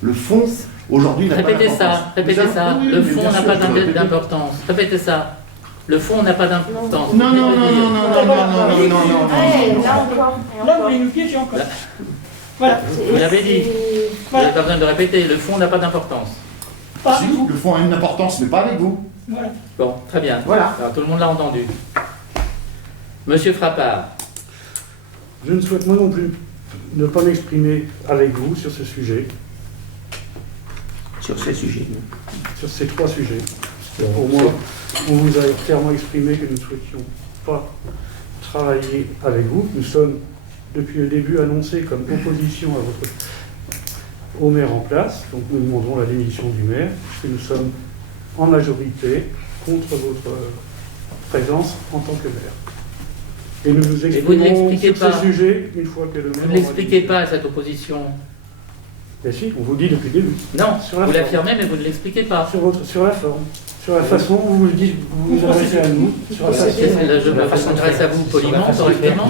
Le fond, aujourd'hui, n'a pas d'importance. Répétez ça. Le fond n'a pas d'importance. Répétez ça. Le fond n'a pas d'importance. Non. Là, vous voulez nous piéger encore. Voilà. Vous l'avez dit. Vous n'avez pas besoin de répéter. Le fond n'a pas d'importance. Si, le fond a une importance, mais pas avec vous. Voilà. Bon, très bien. Voilà. Alors, tout le monde l'a entendu. Monsieur Frappard. Je ne souhaite moi non plus ne pas m'exprimer avec vous sur ce sujet. Sur ces sujets. Sur ces 3 sujets. Au moins, on vous a clairement exprimé que nous ne souhaitions pas travailler avec vous. Nous sommes, depuis le début, annoncés comme opposition au maire en place. Donc nous demandons la démission du maire, puisque nous sommes en majorité contre votre présence en tant que maire. Et nous nous exprimons sur ce sujet une fois que le maire... Vous ne l'expliquez pas, cette opposition. Ben si, on vous le dit depuis le début. Non, vous l'affirmez, mais vous ne l'expliquez pas. Sur la forme. Sur la façon où vous le dites, vous vous adressez à nous. Sur la façon. Là, je m'adresse à vous poliment, correctement.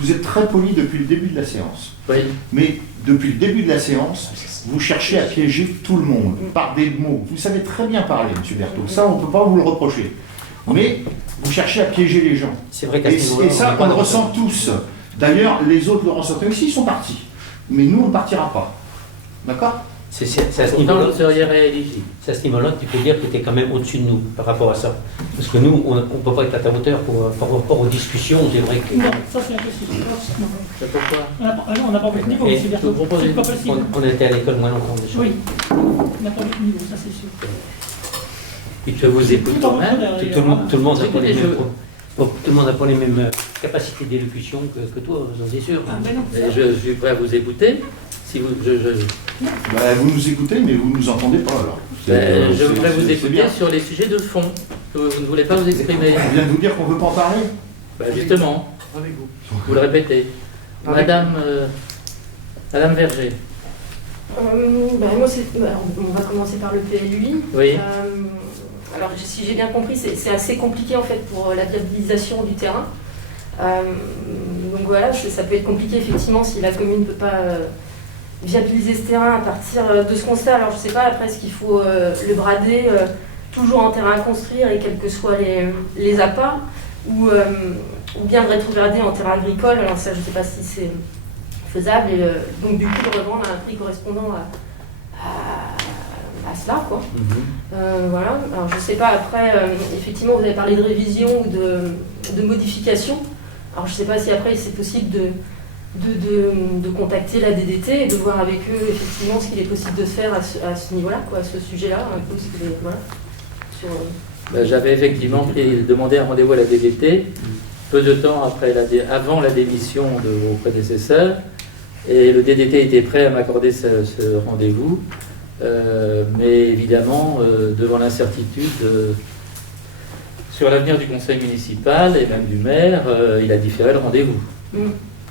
Vous êtes très poli depuis le début de la séance. Oui. Mais depuis le début de la séance, vous cherchez à piéger tout le monde par des mots. Vous savez très bien parler, M. Berthaud. Ça, on ne peut pas vous le reprocher. Mais vous cherchez à piéger les gens. C'est vrai qu'à Et ce niveau-là, ça, on le ressent tous. D'ailleurs, les autres le ressentent aussi, ils sont partis. Mais nous, on ne partira pas. D'accord ? C'est à ce Pourtant, niveau-là. vous seriez rééligible. C'est à ce niveau-là que tu peux dire que tu es quand même au-dessus de nous par rapport à ça. Parce que nous, on ne peut pas être à ta hauteur par rapport aux discussions. C'est vrai que. Non, ça c'est impossible. C'est pourquoi On n'a pas votre niveau, Et c'est bien. C'est pas possible. On était à l'école moins longtemps déjà. Oui, on n'a pas votre niveau, ça c'est sûr. Et je vous écoute quand même. Tout le monde n'a pas les mêmes. Tout le monde n'a pas les mêmes capacités d'élocution que toi, j'en suis sûr. Ah, ben non, Et je suis prêt à vous écouter. Si vous, Vous nous écoutez, mais vous ne nous entendez pas alors. je voudrais vous écouter sur les sujets de fond. Vous ne voulez pas vous exprimer. On vient de vous dire qu'on ne veut pas en parler. Justement, Avec vous. vous le répétez. Madame Verger. Moi, on va commencer par le PLUI. Oui. Alors, si j'ai bien compris, c'est assez compliqué en fait pour la viabilisation du terrain. Donc voilà, ça peut être compliqué effectivement si la commune ne peut pas viabiliser ce terrain à partir de ce constat. Alors je ne sais pas après, est-ce qu'il faut le brader toujours en terrain à construire et quels que soient les apparts, ou bien le rétrograder en terrain agricole. Alors ça, je ne sais pas si c'est faisable, et donc du coup le revendre à un prix correspondant à cela, quoi. Voilà. Alors je sais pas, après, effectivement, vous avez parlé de révision ou de modification. Alors je sais pas si après c'est possible de contacter la DDT et de voir avec eux effectivement ce qu'il est possible de faire à ce niveau-là, quoi, à ce sujet-là, un peu voilà. J'avais effectivement demandé un rendez-vous à la DDT, peu de temps avant la démission de vos prédécesseurs, et le DDT était prêt à m'accorder ce rendez-vous. Mais évidemment, devant l'incertitude sur l'avenir du conseil municipal et même du maire, il a différé le rendez-vous.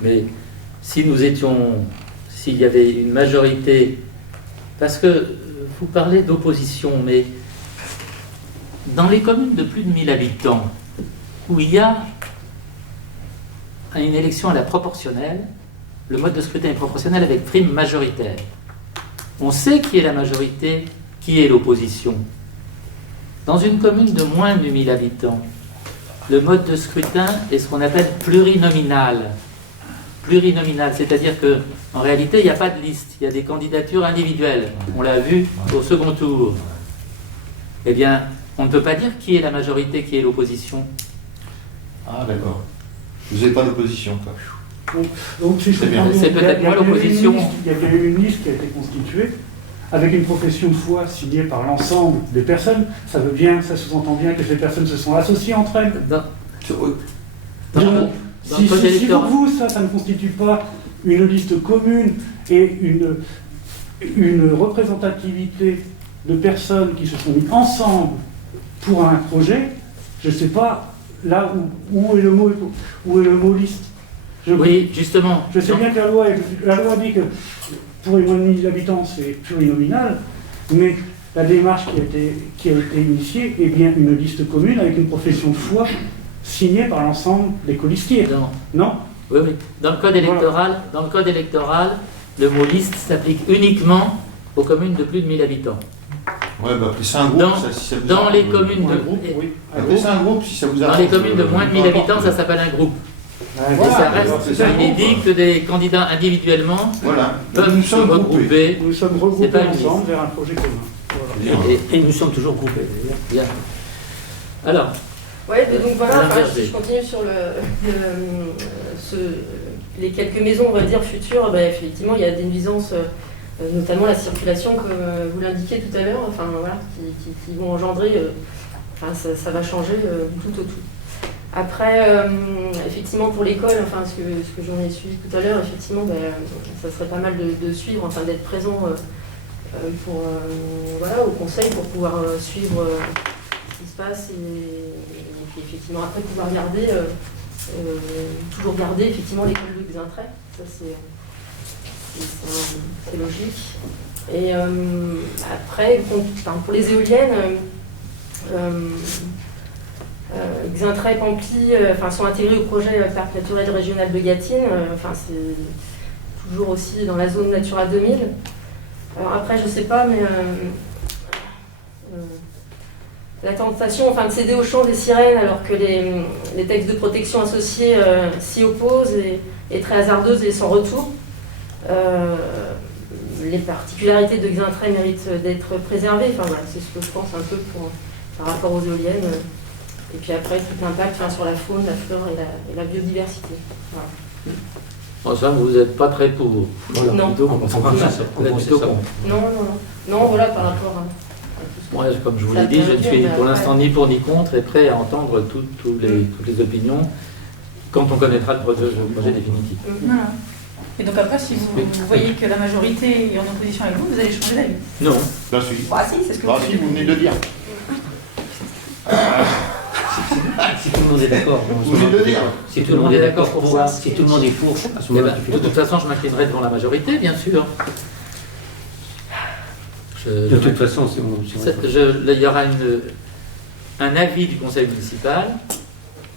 Mais s'il y avait une majorité, parce que vous parlez d'opposition, mais dans les communes de plus de 1000 habitants, où il y a une élection à la proportionnelle, le mode de scrutin est proportionnel avec prime majoritaire. On sait qui est la majorité, qui est l'opposition. Dans une commune de moins de 1000 habitants, le mode de scrutin est ce qu'on appelle plurinominal. Plurinominal, c'est-à-dire qu'en réalité, il n'y a pas de liste, il y a des candidatures individuelles. On l'a vu au second tour. Eh bien, on ne peut pas dire qui est la majorité, qui est l'opposition. Ah, d'accord. Vous n'avez pas d'opposition, quoi. Donc, si c'est peut-être moi l'opposition. Il y avait une liste qui a été constituée avec une profession de foi signée par l'ensemble des personnes. Ça sous-entend bien que ces personnes se sont associées entre elles. Si pour vous, ça ne constitue pas une liste commune et une représentativité de personnes qui se sont mis ensemble pour un projet, je ne sais pas là où est le mot liste. Oui, justement. Je sais bien que la loi dit que pour les moins de 1000 habitants, c'est plurinominal, mais la démarche qui a été initiée est bien une liste commune avec une profession de foi signée par l'ensemble des colistiers. Non. Oui. Dans le code électoral, le mot liste s'applique uniquement aux communes de plus de 1000 habitants. Ouais, c'est un groupe, si ça vous dans les communes c'est un groupe, si ça vous dans les communes de moins de 1000 habitants, ça s'appelle un groupe. Et ça reste inédit que des candidats individuellement peuvent se regrouper. Nous sommes regroupés ensemble vers un projet commun. Voilà. Et nous sommes toujours groupés. Bien. Alors. Ouais, donc voilà, je continue sur les quelques maisons, on va dire, futures. Effectivement, il y a des nuisances, notamment la circulation, comme vous l'indiquiez tout à l'heure, enfin, voilà, qui vont engendrer, ça va changer tout au tout. Après, effectivement, pour l'école, enfin, ce que j'en ai suivi tout à l'heure, effectivement, ça serait pas mal de suivre, enfin, d'être présent au conseil pour pouvoir suivre ce qui se passe et puis effectivement après pouvoir garder, toujours garder effectivement l'école de Xaintrailles. Ça c'est logique. Et après, pour les éoliennes, Xaintrailles, Pamply sont intégrés au projet Parc naturel régional de Gâtine. C'est toujours aussi dans la zone Natura 2000. Alors après, je sais pas, mais la tentation de céder au chant des sirènes alors que les textes de protection associés s'y opposent est très hasardeuse et sans retour. Les particularités de Xaintrailles méritent d'être préservées. C'est ce que je pense un peu par rapport aux éoliennes. Et puis après, tout impact sur la faune, la flore et la biodiversité. Voilà. Bon, ça, vous n'êtes pas très pour. Voilà, non. Plutôt contre. Vous êtes plutôt contre. Non, voilà, par rapport à... Moi, comme je vous l'ai dit, je ne suis pour l'instant ni pour ni contre et prêt à entendre toutes les opinions quand on connaîtra le projet définitif. Voilà. Et donc après, si vous voyez que la majorité est en opposition avec vous, vous allez changer d'avis? Non. Là, si. Si, c'est ce que vous venez de le dire. Si tout le monde est d'accord. Vous venez de le dire. Si tout le monde est d'accord pour ça. Si tout le monde est pour, à ce moment-là, de toute façon, je m'inclinerai devant la majorité, bien sûr. De toute façon, c'est bon. Il y aura un avis du conseil municipal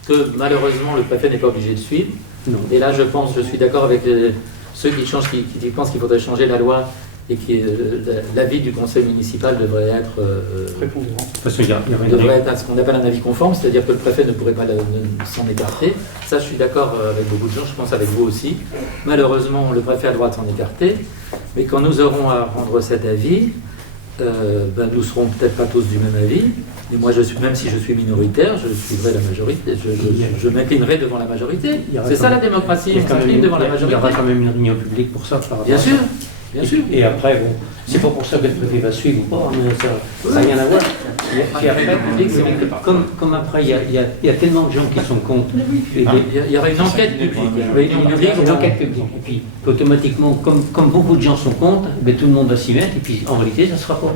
que malheureusement le préfet n'est pas obligé de suivre. Non. Et là, je suis d'accord avec ceux qui pensent qu'il faudrait changer la loi et que l'avis du conseil municipal devrait être devrait être ce qu'on appelle un avis conforme, c'est-à-dire que le préfet ne pourrait pas s'en écarter. Ça, je suis d'accord avec beaucoup de gens, je pense avec vous aussi. Malheureusement, le préfet a le droit de s'en écarter, mais quand nous aurons à rendre cet avis, nous serons peut-être pas tous du même avis. Et moi, même si je suis minoritaire, je suivrai la majorité, je m'inclinerai devant la majorité. C'est ça la démocratie, on s'incline devant la majorité. Il y aura quand même une réunion publique pour ça. Bien sûr. Bien sûr. Et après, bon, c'est pas pour ça que le préfet va suivre ou pas, mais ça n'a rien à voir. Et après, comme après, il y a tellement de gens qui sont contre. Il y aura une enquête publique. Une enquête publique. Et puis, automatiquement, comme beaucoup de gens sont contre, tout le monde va s'y mettre, et puis en réalité, ça ne sera pas.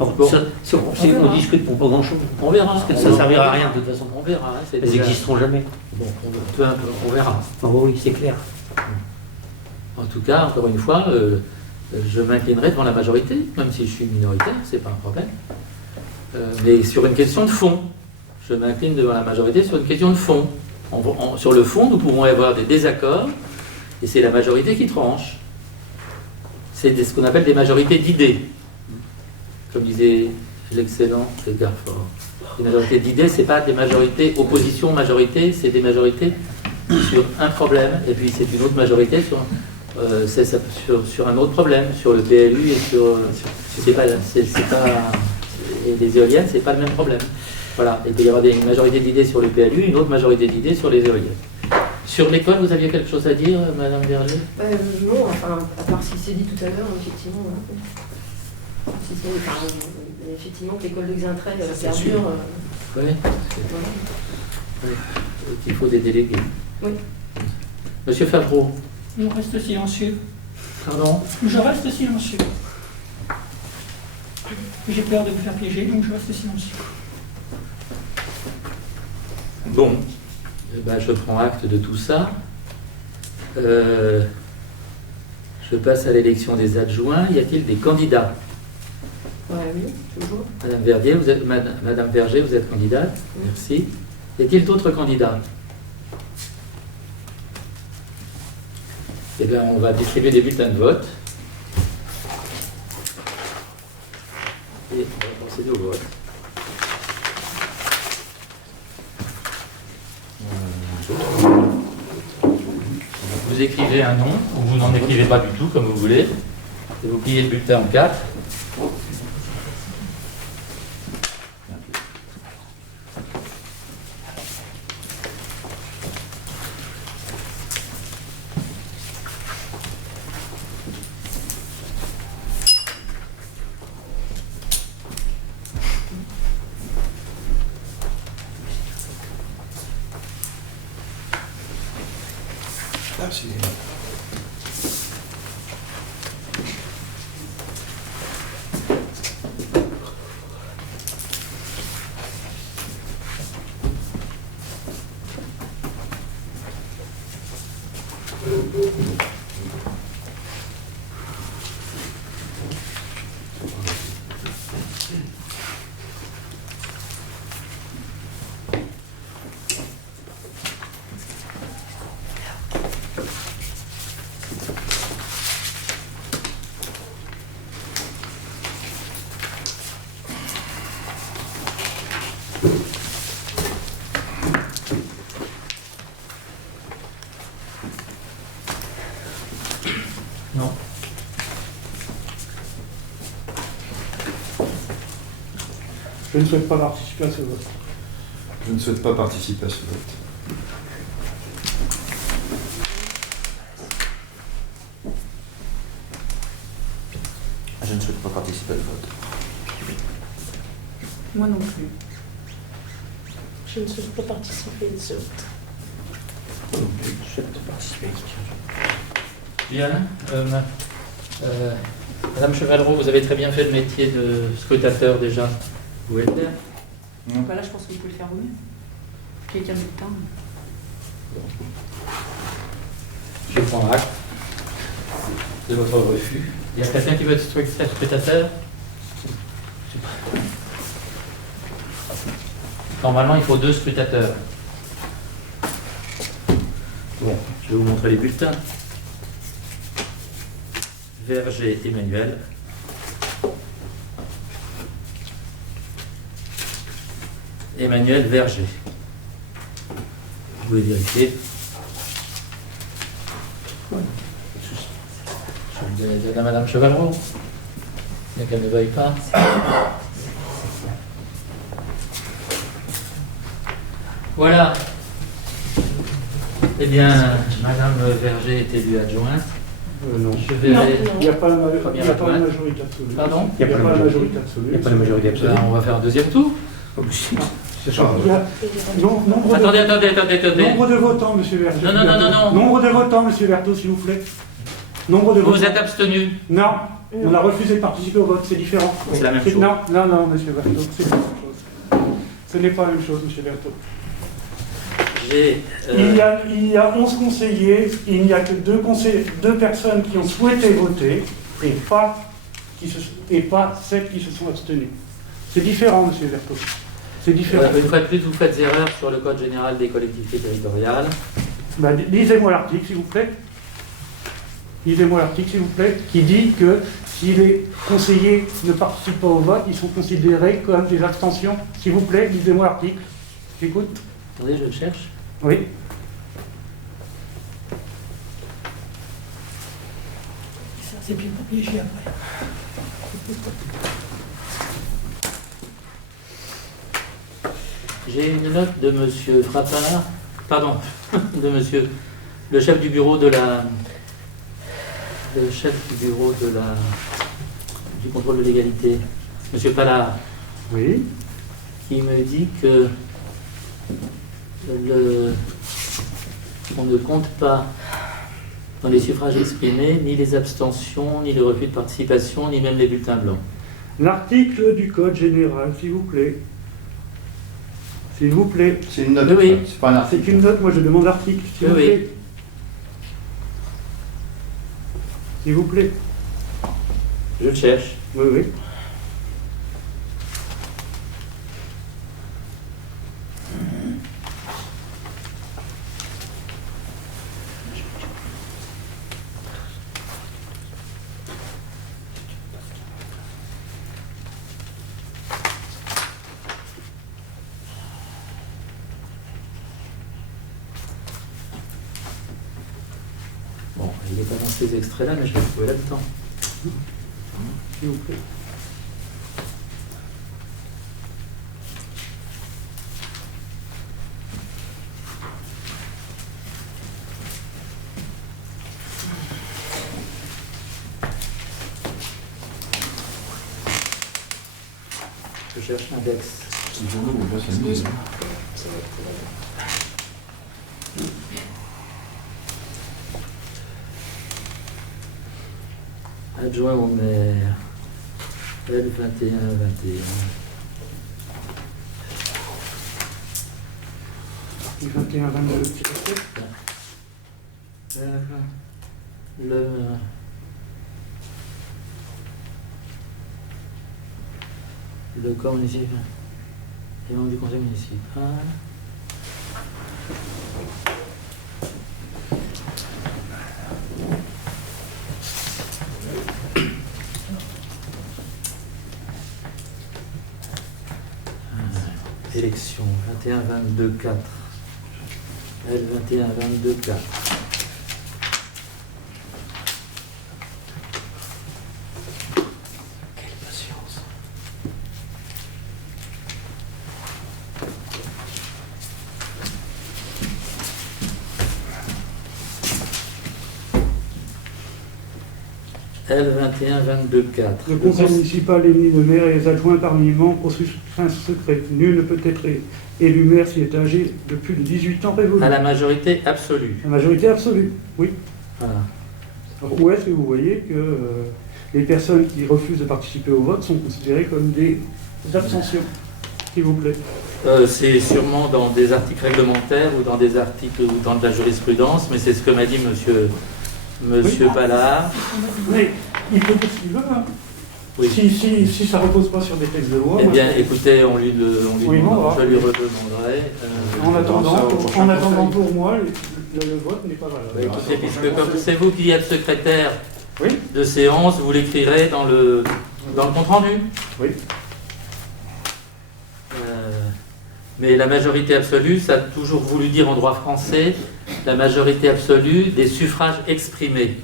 On discute pour pas grand-chose. On verra. Parce que ça ne servira à rien de toute façon. On verra. Elles n'existeront jamais. Bon, on verra. Oui, c'est clair. En tout cas, encore une fois, je m'inclinerai devant la majorité, même si je suis minoritaire, c'est pas un problème. Mais sur une question de fond, je m'incline devant la majorité sur une question de fond. Sur le fond, nous pouvons avoir des désaccords, et c'est la majorité qui tranche. C'est ce qu'on appelle des majorités d'idées. Comme disait l'excellent Edgar Faure. Les majorités d'idées, ce n'est pas des majorités opposition-majorité, c'est des majorités sur un problème, et puis c'est une autre majorité sur un autre problème, sur le PLU et et les éoliennes, c'est pas le même problème. Voilà, il peut y avoir une majorité d'idées sur le PLU, une autre majorité d'idées sur les éoliennes. Sur l'école, vous aviez quelque chose à dire, Madame Verger? Non, à part ce qui s'est dit tout à l'heure, effectivement. Effectivement, que l'école de Xaintrailles perdure. Oui. Il faut des délégués. Oui. Monsieur Favreau. Je reste silencieux. Pardon? Je reste silencieux. J'ai peur de me faire piéger, donc je reste silencieux. Bon, je prends acte de tout ça. Je passe à l'élection des adjoints. Y a-t-il des candidats? Oui, toujours. Madame Verger, vous êtes candidate. Merci. Y a-t-il d'autres candidats? Eh bien, on va distribuer des bulletins de vote. Et on va procéder au vote. Vous écrivez un nom, ou vous n'en écrivez pas du tout, comme vous voulez. Et vous pliez le bulletin en 4. Merci. Non. Je ne souhaite pas participer à ce vote. Je ne souhaite pas participer à ce vote. Je ne souhaite pas participer au vote. Moi non plus. Je ne souhaite pas participer à ce vote. Je souhaite participer. Bien. Madame Chevalreau, vous avez très bien fait le métier de scrutateur déjà. Vous pouvez le faire. Bah là, je pense que vous pouvez le faire vous-même. Quelqu'un de temps. Je prends acte de votre refus. Il y a quelqu'un qui veut être scrutateur? Normalement, il faut 2 scrutateurs. Bon, je vais vous montrer les bulletins. Verger Emmanuel. Emmanuel Verger. Vous pouvez vérifier. Je vais donner à Madame Chevalreau. Bien qu'elle ne veuille pas. Voilà. Eh bien, Madame Verger est élue adjointe. Non. Je verrai. Il n'y a pas la Première adjointe. majorité absolue. Pardon? Il n'y a pas la majorité absolue. Il n'y a pas la majorité absolue. Ben, on va faire un deuxième tour. Il y a nombre Attendez. de votants, monsieur Verger. Non. Nombre de votants, monsieur Berthaud, s'il vous plaît. Nombre de Vous votants. êtes abstenu. Non, on a refusé de participer au vote, c'est différent. C'est la même chose. Non, monsieur Berthaud, c'est pas la même chose. Ce n'est pas la même chose, monsieur Berthaud. Il y a 11 conseillers, il n'y a que 2 personnes qui ont souhaité voter et pas 7 qui se sont abstenus. C'est différent, monsieur Berthaud. C'est différent. Une fois de plus, vous faites erreur sur le Code général des collectivités territoriales. Ben, lisez-moi l'article, s'il vous plaît. Lisez-moi l'article, s'il vous plaît, qui dit que si les conseillers ne participent pas au vote, ils sont considérés comme des abstentions. S'il vous plaît, lisez-moi l'article. J'écoute. Attendez, je le cherche. Oui. Ça, c'est bien pas piégé après. J'ai une note de monsieur Frappard, pardon, de monsieur le chef du bureau de la du contrôle de légalité, monsieur Pallard, Oui. qui me dit que on ne compte pas dans les suffrages exprimés ni les abstentions, ni le refus de participation, ni même les bulletins blancs. L'article du Code général, s'il vous plaît. S'il vous plaît. C'est une note, Oui. c'est pas un article. C'est une note, moi je demande l'article, s'il vous Oui. plaît. S'il vous plaît. Je le cherche. Oui, oui. Bon, il n'est pas dans ces extraits-là, mais je vais le trouver là-dedans. S'il vous plaît. Je cherche l'index. Adjoint au maire. L21-21. Du 21-22, le corps municipal. Les membres du conseil municipal. Élection 21-22-4. L21-22-4. Quelle patience. L21-22-4. Le conseil municipal est muni de maire et les adjoints parmi les membres au scrutin secret. Nul ne peut être élu maire s'il est âgé de plus de 18 ans révolu. À la majorité absolue. La majorité absolue, oui. Voilà. Alors, où est-ce que vous voyez que les personnes qui refusent de participer au vote sont considérées comme des abstentions, s'il vous plaît? C'est sûrement dans des articles réglementaires ou dans des articles ou dans de la jurisprudence, mais c'est ce que m'a dit monsieur Ballard. Mais il peut dire ce qu'il veut, hein. Oui. Si ça ne repose pas sur des textes de loi. Eh bien, écoutez, je lui redemanderai. En attendant, pour moi, le vote n'est pas valable. Écoutez, puisque comme c'est vous qui êtes secrétaire oui, de séance, vous l'écrirez dans le compte rendu. Oui. Mais la majorité absolue, ça a toujours voulu dire en droit français la majorité absolue des suffrages exprimés.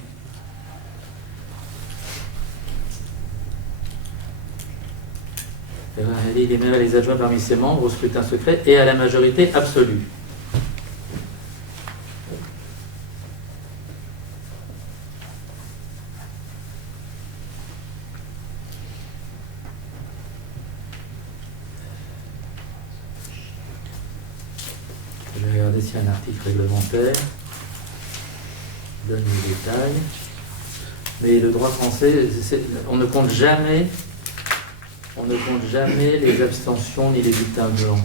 Les maires et les adjoints parmi ses membres au scrutin secret et à la majorité absolue. Je vais regarder s'il y a un article réglementaire. Donne les détails. Mais le droit français, on ne compte jamais les abstentions ni les bulletins blancs.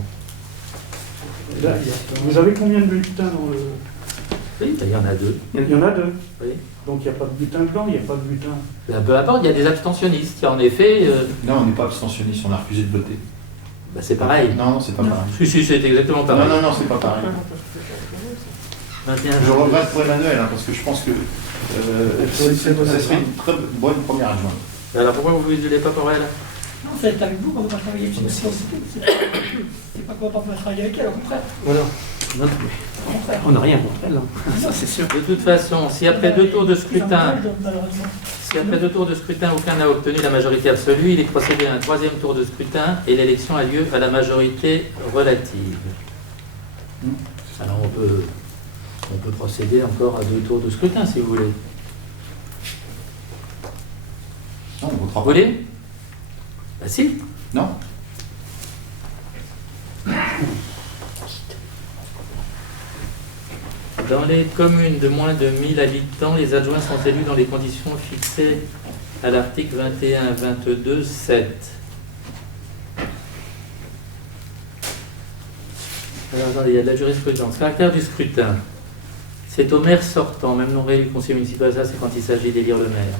Là, vous avez combien de bulletins dans le... Oui, il y en a deux. Il y en a deux. Oui. Donc il n'y a pas de bulletin blanc, il n'y a pas de bulletin... Peu importe, il y a des abstentionnistes. Il y a en effet... Non, on n'est pas abstentionniste, on a refusé de voter. Bah, c'est pareil. Non, c'est pas pareil. Si, c'est exactement pareil. Non, c'est pas pareil. 21 Je regrette pour Emmanuel, hein, parce que je pense que ça serait une très bonne première adjointe. Alors pourquoi vous ne voulez pas pour elle? Non, c'est avec vous qu'on va travailler avec elle. C'est pas qu'on va pas travailler avec elle, au contraire. Voilà. On n'a rien contre elle. Ça, c'est sûr. De toute façon, si après deux tours de scrutin, aucun n'a obtenu la majorité absolue, il est procédé à un troisième tour de scrutin et l'élection a lieu à la majorité relative. Alors on peut procéder encore à deux tours de scrutin si vous voulez. Non, on votera Vous voulez? Bah si. Non. Dans les communes de moins de 1000 habitants, les adjoints sont élus dans les conditions fixées à l'article 21-22-7. Alors attendez, il y a de la jurisprudence. Caractère du scrutin. C'est au maire sortant, même non réélu conseiller municipal, ça c'est quand il s'agit d'élire le maire.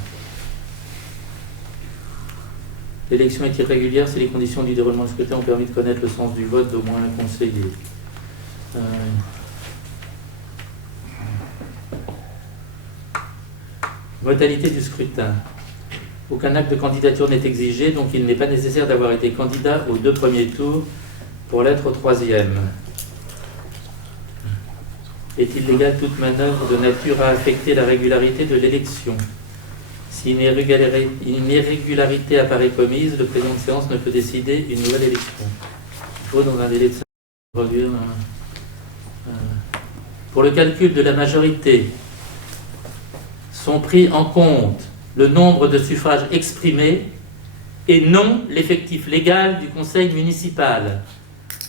L'élection est irrégulière si les conditions du déroulement du scrutin ont permis de connaître le sens du vote d'au moins un conseiller. Modalité du scrutin. Aucun acte de candidature n'est exigé, donc il n'est pas nécessaire d'avoir été candidat aux deux premiers tours pour l'être au troisième. Est-il légal toute manœuvre de nature à affecter la régularité de l'élection? Si une irrégularité apparaît commise, le président de séance ne peut décider une nouvelle élection. Il faut dans un délai de 5 jours produire pour le calcul de la majorité, sont pris en compte le nombre de suffrages exprimés et non l'effectif légal du conseil municipal.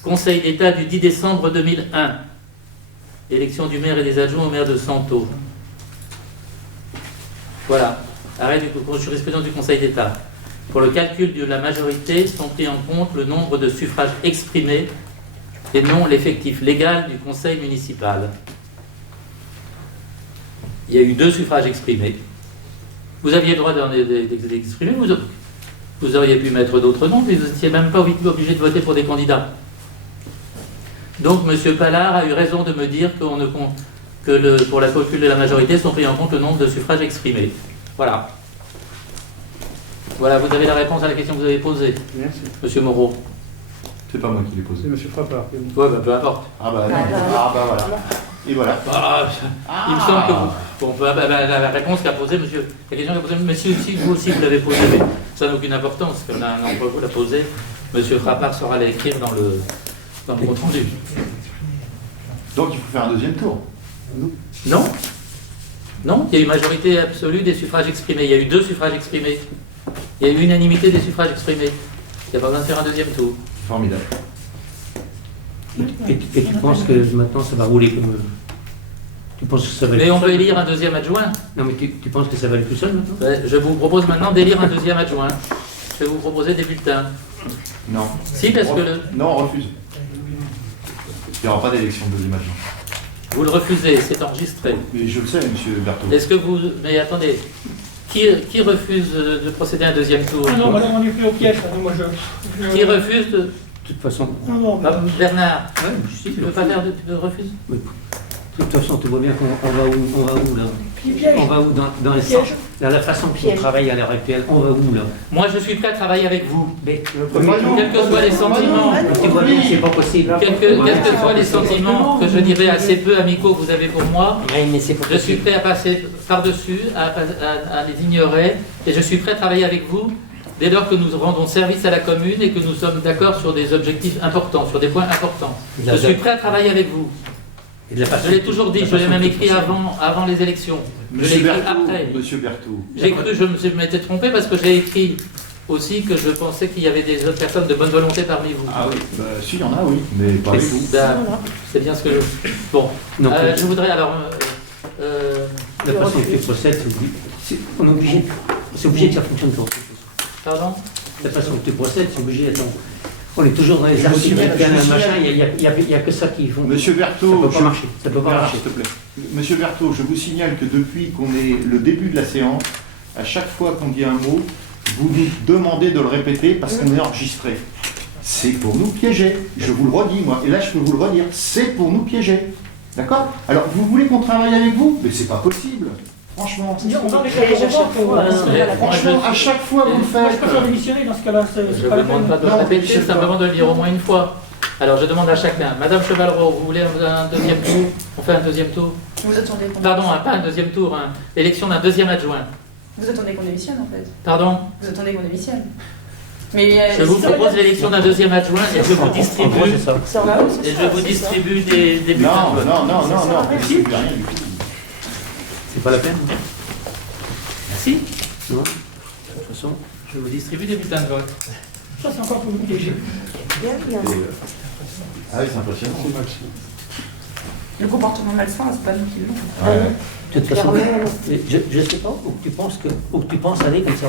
Conseil d'État du 10 décembre 2001. Élection du maire et des adjoints au maire de Santo. Voilà. arrêt du jurisprudence du Conseil d'État. Pour le calcul de la majorité sont pris en compte le nombre de suffrages exprimés et non l'effectif légal du conseil municipal. Il y a eu 2 suffrages exprimés. Vous aviez le droit d'exprimer, vous auriez pu mettre d'autres noms, mais vous n'étiez même pas obligé de voter pour des candidats. Donc M. Pallard a eu raison de me dire pour la calcul de la majorité sont pris en compte le nombre de suffrages exprimés. Voilà. Voilà, vous avez la réponse à la question que vous avez posée. Merci. Monsieur Moreau. C'est pas moi qui l'ai posé. C'est M. Frappard. Ouais, bah, peu importe. Ah bah non. Ah bah voilà. Et voilà. Il me semble que vous... Bon, la réponse qu'a posée monsieur... La question qu'a posée monsieur, si vous aussi vous l'avez posée, mais ça n'a aucune importance, qu'on a un emploi vous l'a posée. Monsieur Frappard saura l'écrire dans le compte rendu. Donc il faut faire un deuxième tour. Non. Non, il y a eu majorité absolue des suffrages exprimés. Il y a eu 2 suffrages exprimés. Il y a eu unanimité des suffrages exprimés. Il n'y a pas besoin de faire un deuxième tour. Formidable. Et tu penses que maintenant ça va rouler comme... Tu penses que ça va mais on peut élire un deuxième adjoint. Non mais tu penses que ça va aller tout seul maintenant? Je vous propose maintenant d'élire un deuxième adjoint. Je vais vous proposer des bulletins. Non. Si, parce que le... Non, on refuse. Il n'y aura pas d'élection de deuxième adjoint. Vous le refusez, c'est enregistré. Mais je le sais, monsieur Berthaud. Est-ce que vous... Mais attendez, qui refuse de procéder à un deuxième tour? Ah non, madame, on est plus au piège. Là. Moi, Qui refuse de... De toute façon... Non, Bernard, si, tu ne veux pas faire de refus? Oui. De toute façon, tu vois bien qu'on va où là? piège. On va où dans la façon qu'on travaille à l'heure actuelle? On va où là? Moi, je suis prêt à travailler avec vous. Mais quels que soient les sentiments, tu vois bien que c'est pas possible. quels que soient les sentiments que je dirais assez peu amicaux que vous avez pour moi, Mais c'est pas je suis prêt à passer par-dessus, à les ignorer, et je suis prêt à travailler avec vous dès lors que nous rendons service à la commune et que nous sommes d'accord sur des objectifs importants, sur des points importants. Je suis prêt à travailler avec vous. Je l'ai toujours dit, je l'ai même écrit avant les élections. Je l'ai écrit après. Monsieur Berthaud. J'ai cru que je m'étais trompé parce que j'ai écrit aussi que je pensais qu'il y avait des autres personnes de bonne volonté parmi vous. Ah oui, bah, si, il y en a, oui, mais pas avec vous. C'est bien ce que je... Bon, je voudrais alors... La façon dont tu procèdes, on est obligé. C'est obligé que ça fonctionne pour. Pardon? La façon dont tu procèdes, c'est obligé d'être... On est toujours dans les archives, il n'y a que ça qui font. Monsieur Berthaud, ça peut pas marcher. Ça peut pas marcher. S'il te plaît. Monsieur Berthaud, je vous signale que depuis qu'on est le début de la séance, à chaque fois qu'on dit un mot, vous nous demandez de le répéter parce qu'on est enregistré. C'est pour nous piéger. Je vous le redis, moi. Et là, je peux vous le redire. C'est pour nous piéger. D'accord? Alors, vous voulez qu'on travaille avec vous? Mais c'est pas possible. Franchement. Franchement, à chaque fois, vous le faites. Moi, je préfère démissionner dans ce cas-là. Je ne vous demande pas de le répéter, simplement de le dire au moins une fois. Alors, je demande à chacun. Madame Chevalreau, vous voulez un deuxième tour? On fait un deuxième tour? Vous attendez qu'on... Pardon, pas un deuxième tour, l'élection d'un deuxième adjoint. Vous attendez qu'on démissionne, en fait. Pardon? Vous attendez qu'on démissionne. Mais, je vous propose l'élection d'un deuxième adjoint et je vous distribue, des bulletins de vote. Non, merci. Rien du tout. C'est pas la peine? Merci. Non. De toute façon, je vous distribue des bulletins de vote. Ça, c'est encore pour vous piéger. Ah oui, c'est impressionnant. le comportement malsain, c'est pas nous qui l'ont. Ouais. De toute façon, je sais pas où tu penses aller comme ça.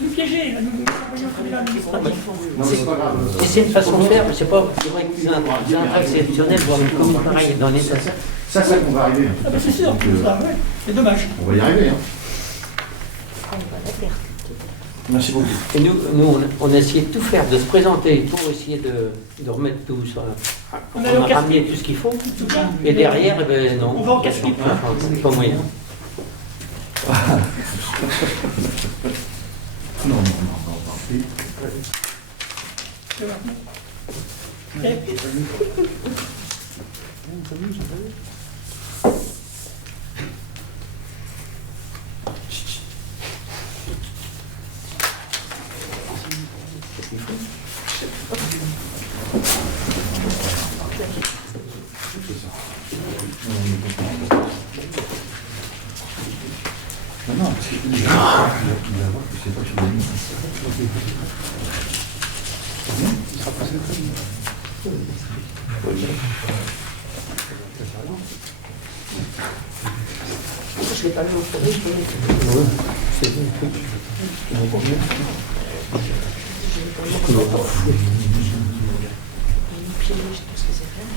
Nous piéger, nous envoyer au tribunal administratif. Non, c'est pas grave. Si c'est une façon de faire, c'est pas un exceptionnel, voir une commune pareille dans l'État. Ça qu'on va arriver. Ah ben c'est sûr, ça, ouais. C'est dommage. On va y arriver. Hein. Merci beaucoup. Et nous on a essayé de tout faire, de se présenter pour essayer de remettre tout sur on a ramené tout ce qu'il faut. Et derrière, eh ben, non, on va en casse-pipe. C'est pas moyen. Non. Non, parce que il va voir que c'est pas sur la ligne. Il sera passé très bien. Je ne vais pas le montrer, je peux mettre. Ouais, c'est bon. Je vais pas le montrer. Puis, je sais pas ce que c'est fait.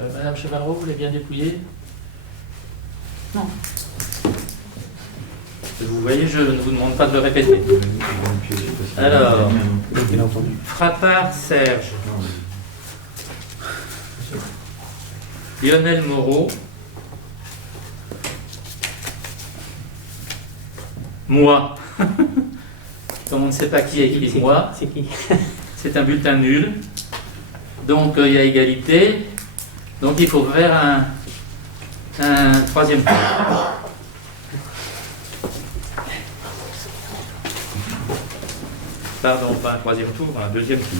Madame Chevarot, vous voulez bien dépouiller? Non. Vous voyez, je ne vous demande pas de le répéter. Alors, Frappard Serge, Lionel Moreau, moi. Comme on ne sait pas qui a écrit moi, c'est qui? c'est un bulletin nul. Donc il y a égalité. Donc il faut faire un troisième tour. Pardon, pas un troisième tour, un deuxième tour.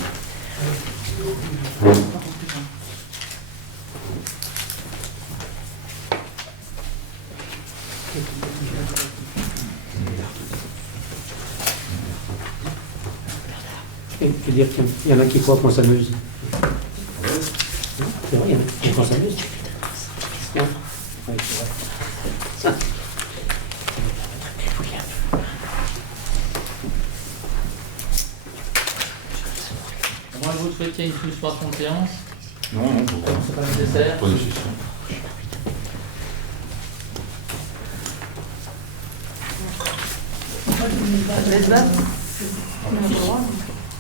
Je veux dire qu'il y en a qui croient qu'on s'amuse. C'est vrai, il y en a qui croient qu'on s'amuse. Non. Oui, c'est vrai. Moi, vous souhaitiez une suspension de séance? Non, non, pourquoi? C'est pas nécessaire? Pas nécessaire.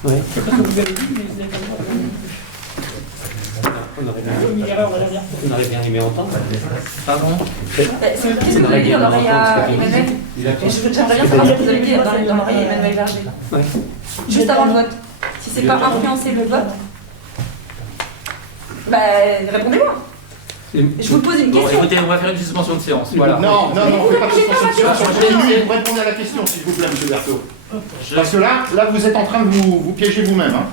Ouais. C'est pas ce que vous avez dit, mais vous avez pas le droit de On aurait bien, une erreur la dernière fois. on aurait bien aimé entendre. Pardon? Qu'est-ce que vous avez dit dans l'oreille à Emmanuel? J'aimerais bien savoir ce que vous avez dit dans l'oreille à Emmanuel Berger. Ouais. Juste avant le vote. Si c'est pas influencer le vote, bah répondez-moi. Je vous pose une Bon, question. écoutez, on va faire une suspension de séance. Voilà. Non, non, non, on ne fait pas de suspension de séance. Je- Continuez, vous répondez à la question, s'il vous plaît, M. Berthaud. Parce que là, vous êtes en train de vous piéger vous-même. Hein.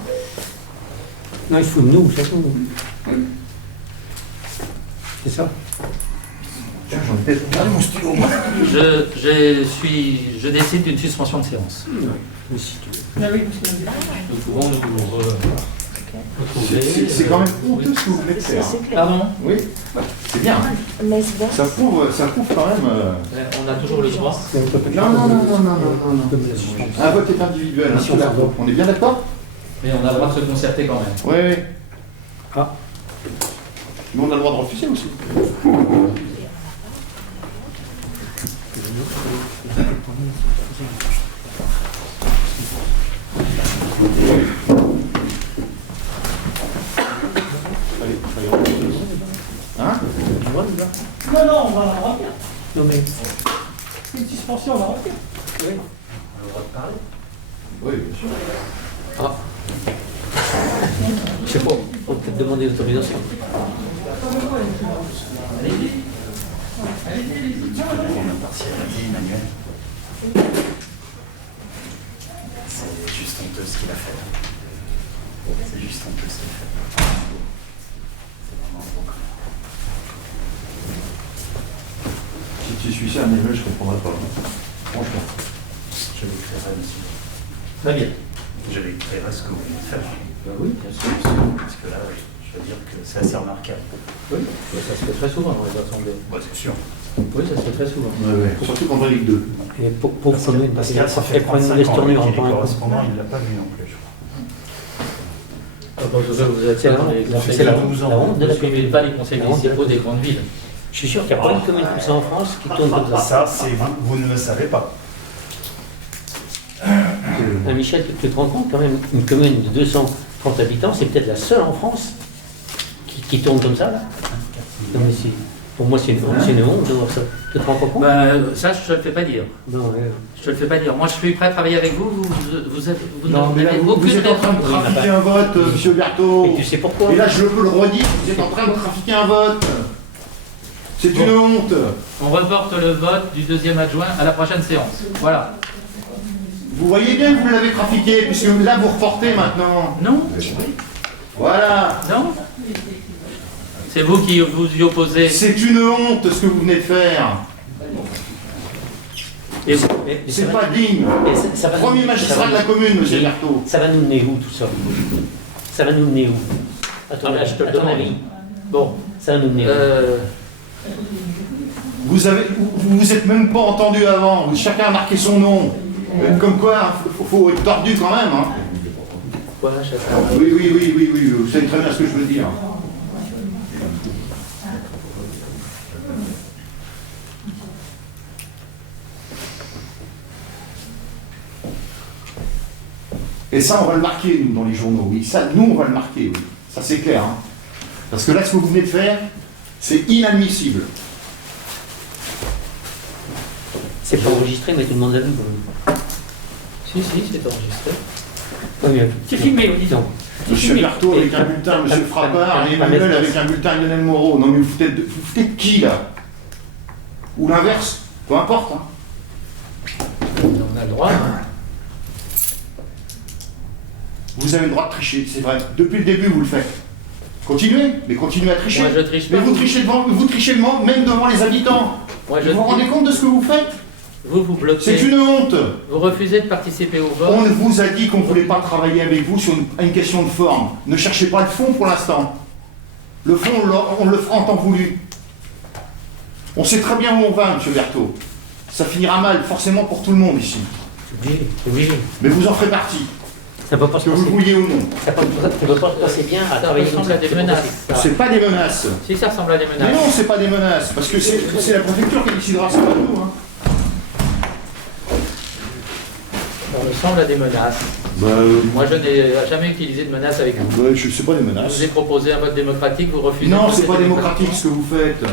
Non, il faut nous, c'est tout. C'est ça. Tiens, j'en ai peut-être mon stylo, moi. Je décide d'une suspension de séance. Mais si tu veux. Ah oui, parce que Nous pouvons nous retrouver. C'est quand même honteux ce que vous venez de faire. C'est clair. Pardon? Oui, c'est bien. Laisse-la. Ça prouve quand même... On a toujours le droit. Non, non, non, non, non, non, non. Un vote est individuel, hein, on est bien d'accord? Mais on a le droit de se concerter quand même. Oui, oui. Ah. Mais on a le droit de refuser aussi. Hein? non, non, on va la refaire. Non, mais. Une suspension, on va la refaire. Oui. On a le droit de parler. Oui, bien sûr. Ah. Je sais pas, on peut peut-être demander l'autorisation. C'est juste honteux ce qu'il a fait. C'est juste honteux ce qu'il a fait. C'est vraiment un bon connard. Si tu suis ça, Emmanuel, je ne comprendrai pas. Franchement. Je l'écrirai, monsieur. Très bien. Je l'écrirai ce que vous venez de faire. Ben oui, bien sûr. Parce que là, je veux dire que c'est assez remarquable. Oui, ça se fait très souvent dans les assemblées. Ouais, c'est sûr. Oui, ça se fait très souvent. Surtout quand on est Ligue 2. Et pauvre commune, parce Pascal, ça fait qu'elle prend une 35 ans tournure en qu'il est point. correspondant, il ne l'a pas vu non plus, je crois. Vous êtes C'est la dans les honte. conseils C'est la municipaux. honte de Vous la ne suivez pas les conseils municipaux des grandes villes. Je suis sûr qu'il n'y a pas une commune comme ça en France qui tourne comme ça. Ça, c'est vous ne le savez pas. Michel, tu te rends compte quand même, une commune de 230 habitants, c'est peut-être la seule en France qui tourne comme ça, là. Non, mais pour moi, c'est une honte de voir ça. Tu te rends pas compte? Ça, je ne te le fais pas dire. Non, ouais. Je te le fais pas dire. Moi, je suis prêt à travailler avec vous. Vous Non, mais là, n'avez vous aucune êtes en train de raison. trafiquer un vote, M. Berthaud. Et tu sais pourquoi? Et là, je peux le redire, vous êtes en train de trafiquer un vote. C'est une honte. On reporte le vote du deuxième adjoint à la prochaine séance. Voilà. Vous voyez bien que vous l'avez trafiqué, puisque là, vous reportez maintenant. Non. Voilà. Non. C'est vous qui vous y opposez. C'est une honte ce que vous venez de faire. C'est pas digne. Premier magistrat de la commune, monsieur Berthaud. Ça va nous mener où tout ça? Ça va nous mener où? À ton avis? Bon. Ça va nous mener où? Vous vous êtes même pas entendu avant. Chacun a marqué son nom. Comme quoi, faut être tordu quand même. Hein. Quoi, chacun? Oui. Vous savez très bien ce que je veux dire. Et ça, on va le marquer, nous, dans les journaux, oui. Ça, nous, on va le marquer, oui. Ça, c'est clair. Hein. Parce que là, ce que vous venez de faire, c'est inadmissible. C'est pas enregistré, mais tout le monde l'a vu. Si, c'est enregistré. Oui, c'est filmé, disons. Monsieur Berthaud avec un bulletin, monsieur Frappard, et Emmanuel avec un bulletin Lionel Moreau. Non, mais vous foutez de qui, là? Ou l'inverse? Peu importe. Hein. On a le droit. Vous avez le droit de tricher, c'est vrai. Depuis le début, vous le faites. Continuez, mais continuez à tricher. Moi, je triche pas. Mais vous trichez même devant les habitants. Moi, vous vous rendez compte de ce que vous faites? Vous bloquez. C'est une honte. Vous refusez de participer au vote. On vous a dit qu'on ne voulait pas travailler avec vous sur une question de forme. Ne cherchez pas le fond pour l'instant. Le fond, on le fera en temps voulu. On sait très bien où on va, monsieur Berthaud. Ça finira mal, forcément, pour tout le monde ici. Oui. Mais vous en ferez partie. Ça peut pas se que vous le vouliez ou non. Ça ne peut pas se passer bien à travailler. Ça ressemble à des menaces. C'est pas des menaces. Si, ça ressemble à des menaces. Mais non, c'est pas des menaces, parce que c'est la préfecture qui décidera, c'est pas nous. Hein. Ça ressemble à des menaces. Moi, je n'ai jamais utilisé de menaces avec vous. Je sais pas des menaces. Je vous ai proposé un vote démocratique, vous refusez. Non, c'est pas démocratique ce que vous faites.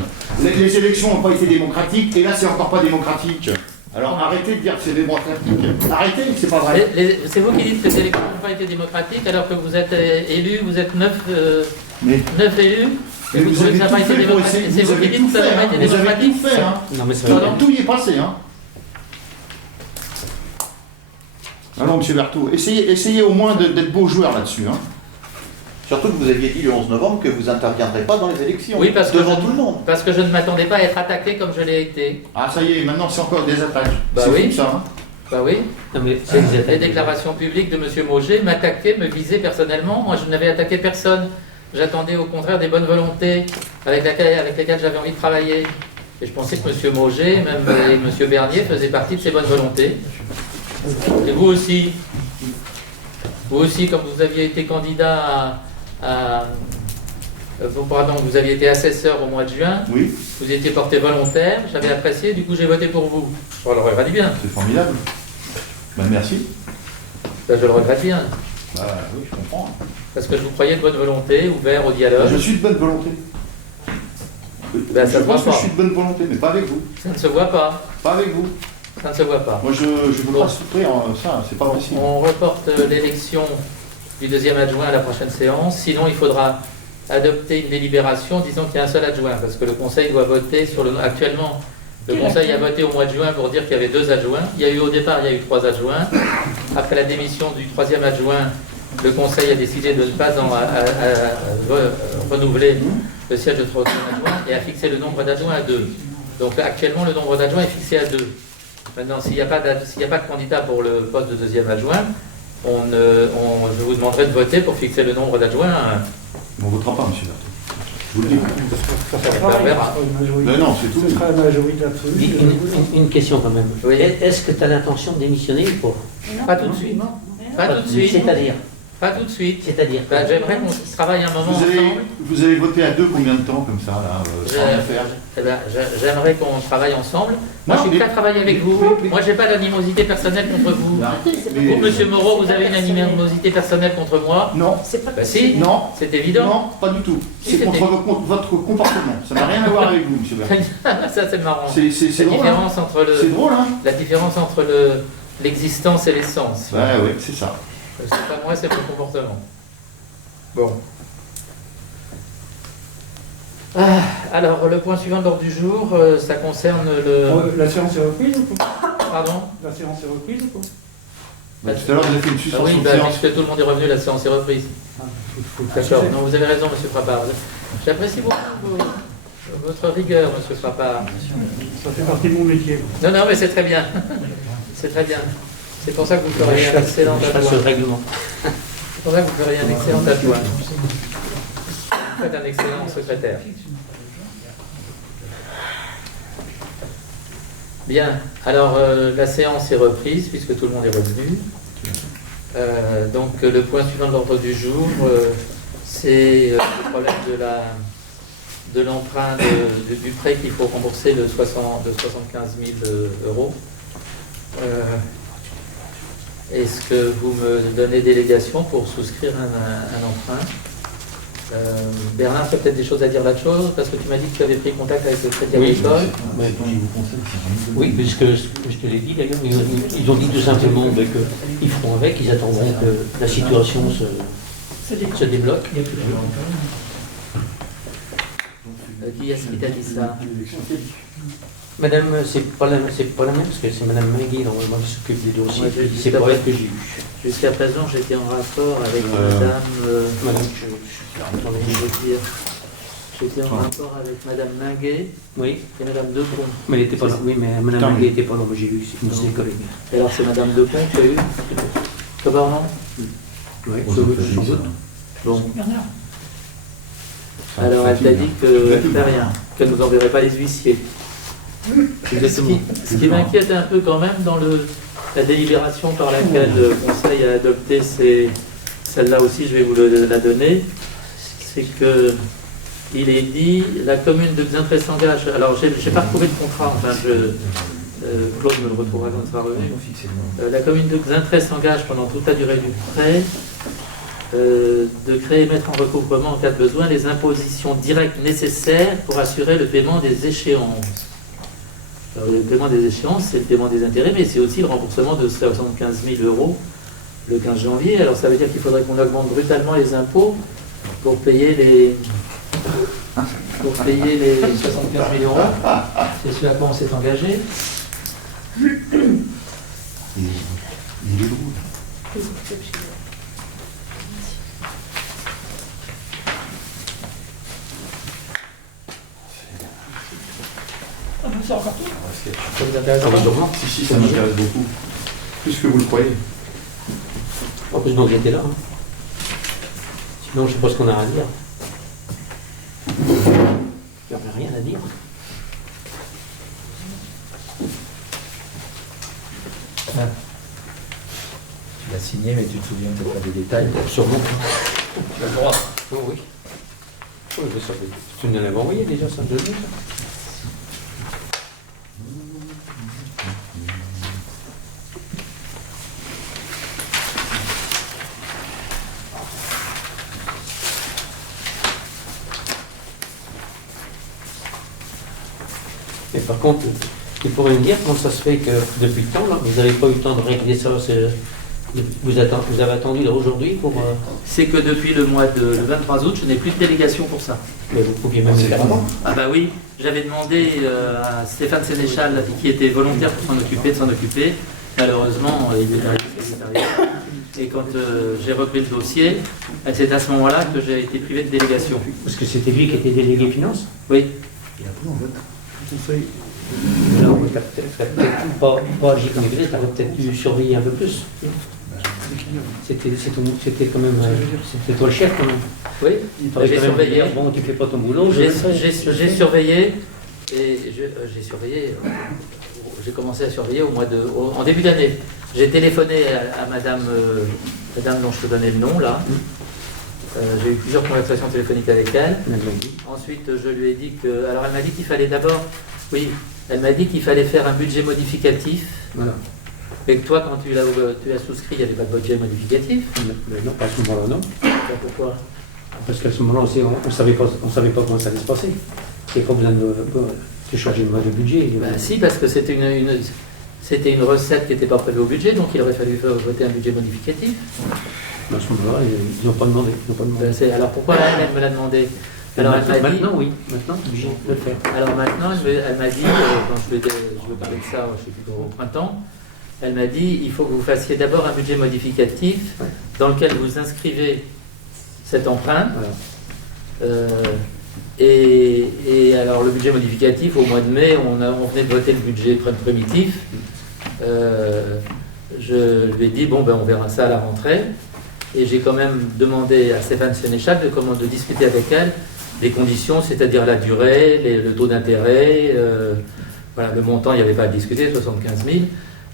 Les élections n'ont pas été démocratiques, et là, c'est encore pas démocratique. Alors arrêtez de dire que c'est démocratique. Arrêtez, c'est pas vrai. C'est vous qui dites que les élections n'ont pas été démocratiques, alors que vous êtes élus, vous êtes 9 élus. Mais vous avez tout fait pour essayer. C'est vous qui dites que ça n'a pas été démocratique. Vous avez tout fait, hein. Non, mais ça tout y est passé, hein. Alors, monsieur Berthaud, essayez au moins d'être beau joueur là-dessus, hein. Surtout que vous aviez dit le 11 novembre que vous n'interviendrez pas dans les élections. Oui, parce devant que tout le monde. Parce que je ne m'attendais pas à être attaqué comme je l'ai été. Ah, ça y est, maintenant c'est encore des attaques. Bah c'est oui. fou, ça, hein. Bah oui. Non, mais les déclarations publiques de M. Mauger m'attaquaient, me visaient personnellement. Moi, je n'avais attaqué personne. J'attendais au contraire des bonnes volontés avec lesquelles j'avais envie de travailler. Et je pensais que M. Mauger, même et M. Bernier faisaient partie de ces bonnes volontés. Et vous aussi. Vous aussi, comme vous aviez été candidat pardon, vous aviez été assesseur au mois de juin, oui. Vous étiez porté volontaire, j'avais apprécié, du coup j'ai voté pour vous. Je le regrette bien. C'est formidable. Ben, merci. Ben, je le regrette bien. Oui, je comprends. Parce que je vous croyais de bonne volonté, ouvert au dialogue. Je suis de bonne volonté. Ben, ça je pense se voit que pas. je suis de bonne volonté, mais pas avec vous. Ça ne se voit pas. Pas avec vous. Ça ne se voit pas. Moi, je ne veux pas souffrir ça, c'est pas possible. On reporte l'élection du deuxième adjoint à la prochaine séance. Sinon, il faudra adopter une délibération disant qu'il y a un seul adjoint, parce que le Conseil doit voter sur le... Actuellement, le Conseil a voté au mois de juin pour dire qu'il y avait 2 adjoints. Au départ, il y a eu 3 adjoints. Après la démission du 3e adjoint, le Conseil a décidé de ne pas renouveler le siège de 3e adjoint et a fixé le nombre d'adjoints à 2. Donc actuellement, le nombre d'adjoints est fixé à 2. Maintenant, s'il n'y a pas de candidat pour le poste de 2e adjoint, je vous demanderai de voter pour fixer le nombre d'adjoints. On ne votera pas, monsieur Berthaud. Je vous le dis. Mais non, c'est tout. Ce sera la majorité absolue. Une question quand même. Oui. Est-ce que tu as l'intention de démissionner ou pas? Pas tout de suite. Pas tout de suite. C'est-à-dire? Pas tout de suite. C'est-à-dire? J'aimerais qu'on travaille un moment ensemble. Vous avez voté à 2 combien de temps comme ça, là, sans rien faire? J'aimerais qu'on travaille ensemble. Moi, je suis prêt à travailler avec vous. Moi, j'ai pas d'animosité personnelle contre vous. Vous, monsieur Moreau, vous avez une animosité personnelle contre moi? Non. Bah si. Non. C'est évident. Non, pas du tout. C'est contre votre comportement. Ça n'a rien à voir avec vous, monsieur Berthaud. Ça, c'est marrant. C'est drôle, différence entre le. C'est drôle, hein? La différence entre l'existence et l'essence. Ouais, oui, c'est ça. C'est pas moi, c'est mon comportement. Bon. Alors, le point suivant de l'ordre du jour, ça concerne le... La séance est reprise ou pas? Pardon? La séance est reprise ou pas? Tout à l'heure, vous avez fait une suspension oui, de séance. puisque tout le monde est revenu, la séance est reprise. D'accord, non, vous avez raison, monsieur Frappard. J'apprécie beaucoup Votre rigueur, monsieur Frappard. Ça fait partie de mon métier. Non, non, mais c'est très bien. C'est très bien. C'est pour ça que vous feriez un excellent adjoint. Règlement. C'est pour ça que vous feriez un excellent adjoint. Vous faites un excellent secrétaire. Bien, alors la séance est reprise puisque tout le monde est revenu. Donc le point suivant de l'ordre du jour, c'est le problème de l'emprunt du prêt qu'il faut rembourser de 75 000 euros. Est-ce que vous me donnez délégation pour souscrire un emprunt? Bernard, tu as peut-être des choses à dire là-dessus, parce que tu m'as dit que tu avais pris contact avec le Crédit Agricole. Oui, puisque je te l'ai dit d'ailleurs, ils ont dit tout simplement qu'ils feront avec, ils attendront que la situation se débloque. Qui est-ce qui t'a dit ça? Madame, c'est pas la même, parce que c'est Madame Menguy normalement qui s'occupe des dossiers. Ouais, c'est pas elle que j'ai eu. Jusqu'à présent, j'étais en rapport avec Madame. J'étais en rapport avec Madame Minguet oui. Et Madame Depont. Mais elle n'était pas là. Oui, mais Madame Minguet n'était pas là. Moi, j'ai eu une de ses collègues. Et alors, c'est Madame Depont qui a eu comment non? Oui, sans doute. Bon. Alors, elle t'a dit qu'elle ne fait rien, qu'elle ne nous enverrait pas les huissiers. Ce qui m'inquiète un peu quand même dans la délibération par laquelle le Conseil a adopté, celle-là aussi je vais vous la donner, c'est qu'il est dit la commune de Xaintré s'engage. Alors j'ai pas retrouvé de contrat, enfin Claude me le retrouvera quand il sera revenu. La commune de Xaintré s'engage pendant toute la durée du prêt de créer et mettre en recouvrement en cas de besoin les impositions directes nécessaires pour assurer le paiement des échéances. Alors, le paiement des échéances, c'est le paiement des intérêts, mais c'est aussi le remboursement de 75 000 euros le 15 janvier. Alors ça veut dire qu'il faudrait qu'on augmente brutalement les impôts pour payer les 75 000 euros. C'est ce à quoi on s'est engagé. Il est lourd. C'est encore tout. Ça vous intéresse encore? Si, ça m'intéresse beaucoup. Plus que vous le croyez. En plus, donc j'étais là. Hein. Sinon, je ne sais pas ce qu'on a à dire. Il n'y a rien à dire. Ah. Tu l'as signé, mais tu te souviens peut-être pas des détails. Sûrement. Tu as le droit. Oh, oui. Oui, ça, tu nous l'avais envoyé déjà, ça, de ça. Et par contre, tu pourrais me dire comment ça se fait que depuis le temps, là, vous n'avez pas eu le temps de régler ça, vous avez attendu aujourd'hui pour... C'est que depuis le 23 août, je n'ai plus de délégation pour ça. Mais vous pouviez même le faire avant. Ah bah oui, j'avais demandé à Stéphane Sénéchal, qui était volontaire pour s'en occuper, de s'en occuper. Malheureusement, il est arrivé ce qui est arrivé. Et quand j'ai repris le dossier, c'est à ce moment-là que j'ai été privé de délégation. Parce que c'était lui qui était délégué finance. Oui. Et après, en fait, Alors, tu n'as peut-être pas agi comme il tu aurais peut-être dû surveiller un peu plus. C'était quand même. C'était toi le chef quand même. Oui, j'ai surveillé. Bon, tu fais pas ton boulot. J'ai surveillé. Et j'ai surveillé. J'ai commencé à surveiller en début d'année. J'ai téléphoné à madame dont je te donnais le nom là. J'ai eu plusieurs conversations téléphoniques avec elle. Ensuite, je lui ai dit que. Alors, elle m'a dit qu'il fallait d'abord. Oui, elle m'a dit qu'il fallait faire un budget modificatif. Voilà. Et que toi, quand tu as souscrit, il n'y avait pas de budget modificatif. Non, pas à ce moment-là, non. Pourquoi? Parce qu'à ce moment-là aussi, on savait pas comment ça allait se passer. Il n'y a pas besoin de changer de budget. Ben, si, parce que c'était une recette qui n'était pas prévue au budget, donc il aurait fallu voter un budget modificatif. À ce moment-là, ils n'ont pas demandé. Alors pourquoi elle me l'a demandé? Alors maintenant, oui. Maintenant, tu es obligé de le faire. Alors maintenant, elle m'a dit, quand je veux parler de ça, je sais plus, au printemps, elle m'a dit, il faut que vous fassiez d'abord un budget modificatif dans lequel vous inscrivez cet emprunt. Voilà. Et alors le budget modificatif, au mois de mai, on venait de voter le budget primitif. Je lui ai dit, bon, ben, on verra ça à la rentrée. Et j'ai quand même demandé à Stéphane Sénéchal de discuter avec elle des conditions, c'est-à-dire la durée, le taux d'intérêt, voilà, le montant, il n'y avait pas à discuter, 75 000,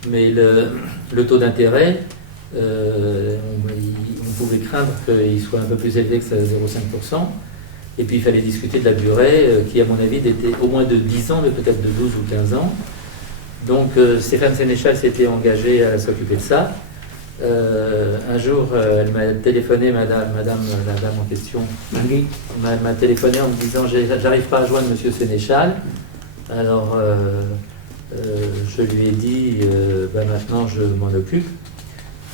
mais le taux d'intérêt, on pouvait craindre qu'il soit un peu plus élevé que 0,5%. Et puis il fallait discuter de la durée, qui à mon avis était au moins de 10 ans, mais peut-être de 12 ou 15 ans. Donc Stéphane Sénéchal s'était engagé à s'occuper de ça. Un jour, elle m'a téléphoné, madame la dame en question, m'a téléphoné en me disant j'arrive pas à joindre monsieur Sénéchal. Alors je lui ai dit maintenant je m'en occupe.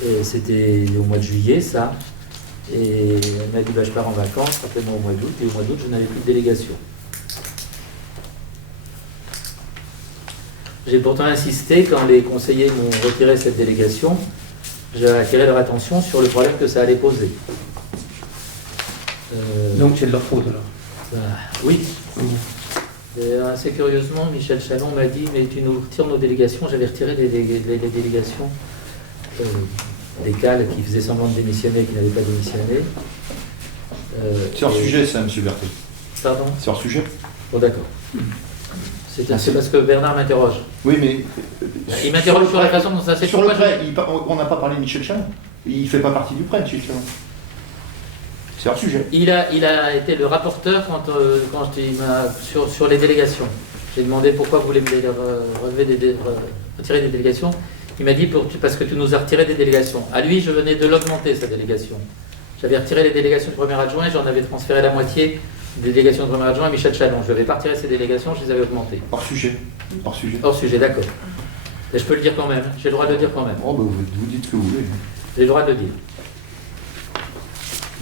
Et c'était au mois de juillet ça. Et elle m'a dit je pars en vacances, rappelez-moi au mois d'août. Et au mois d'août je n'avais plus de délégation. J'ai pourtant insisté quand les conseillers m'ont retiré cette délégation. J'ai attiré leur attention sur le problème que ça allait poser. Donc c'est de leur faute alors? Oui. Et assez curieusement, Michel Chalon m'a dit mais tu nous retires nos délégations. J'avais retiré les délégations des CAL qui faisaient semblant de démissionner et qui n'avaient pas démissionné. C'est hors sujet ça, M. Berthet. Pardon? C'est hors sujet. Bon d'accord. C'est parce que Bernard m'interroge. Oui, mais... Il m'interroge sur la façon dont ça s'est fait. Sur le prêt, on n'a pas parlé de Michel Chalon. Il ne fait pas partie du prêt, Michel Chalon. C'est hors sujet. Il a été le rapporteur quand il m'a sur les délégations. J'ai demandé pourquoi vous voulez retirer des délégations. Il m'a dit parce que tu nous as retiré des délégations. À lui, je venais de l'augmenter, sa délégation. J'avais retiré les délégations de premier adjoint et j'en avais transféré la moitié des délégations de premier adjoint à Michel Chalon. Je n'avais pas retiré ces délégations, je les avais augmentées. Hors sujet. Hors sujet. Hors sujet, d'accord. Et je peux le dire quand même. J'ai le droit de le dire quand même. Oh, vous dites ce que vous voulez. J'ai le droit de le dire.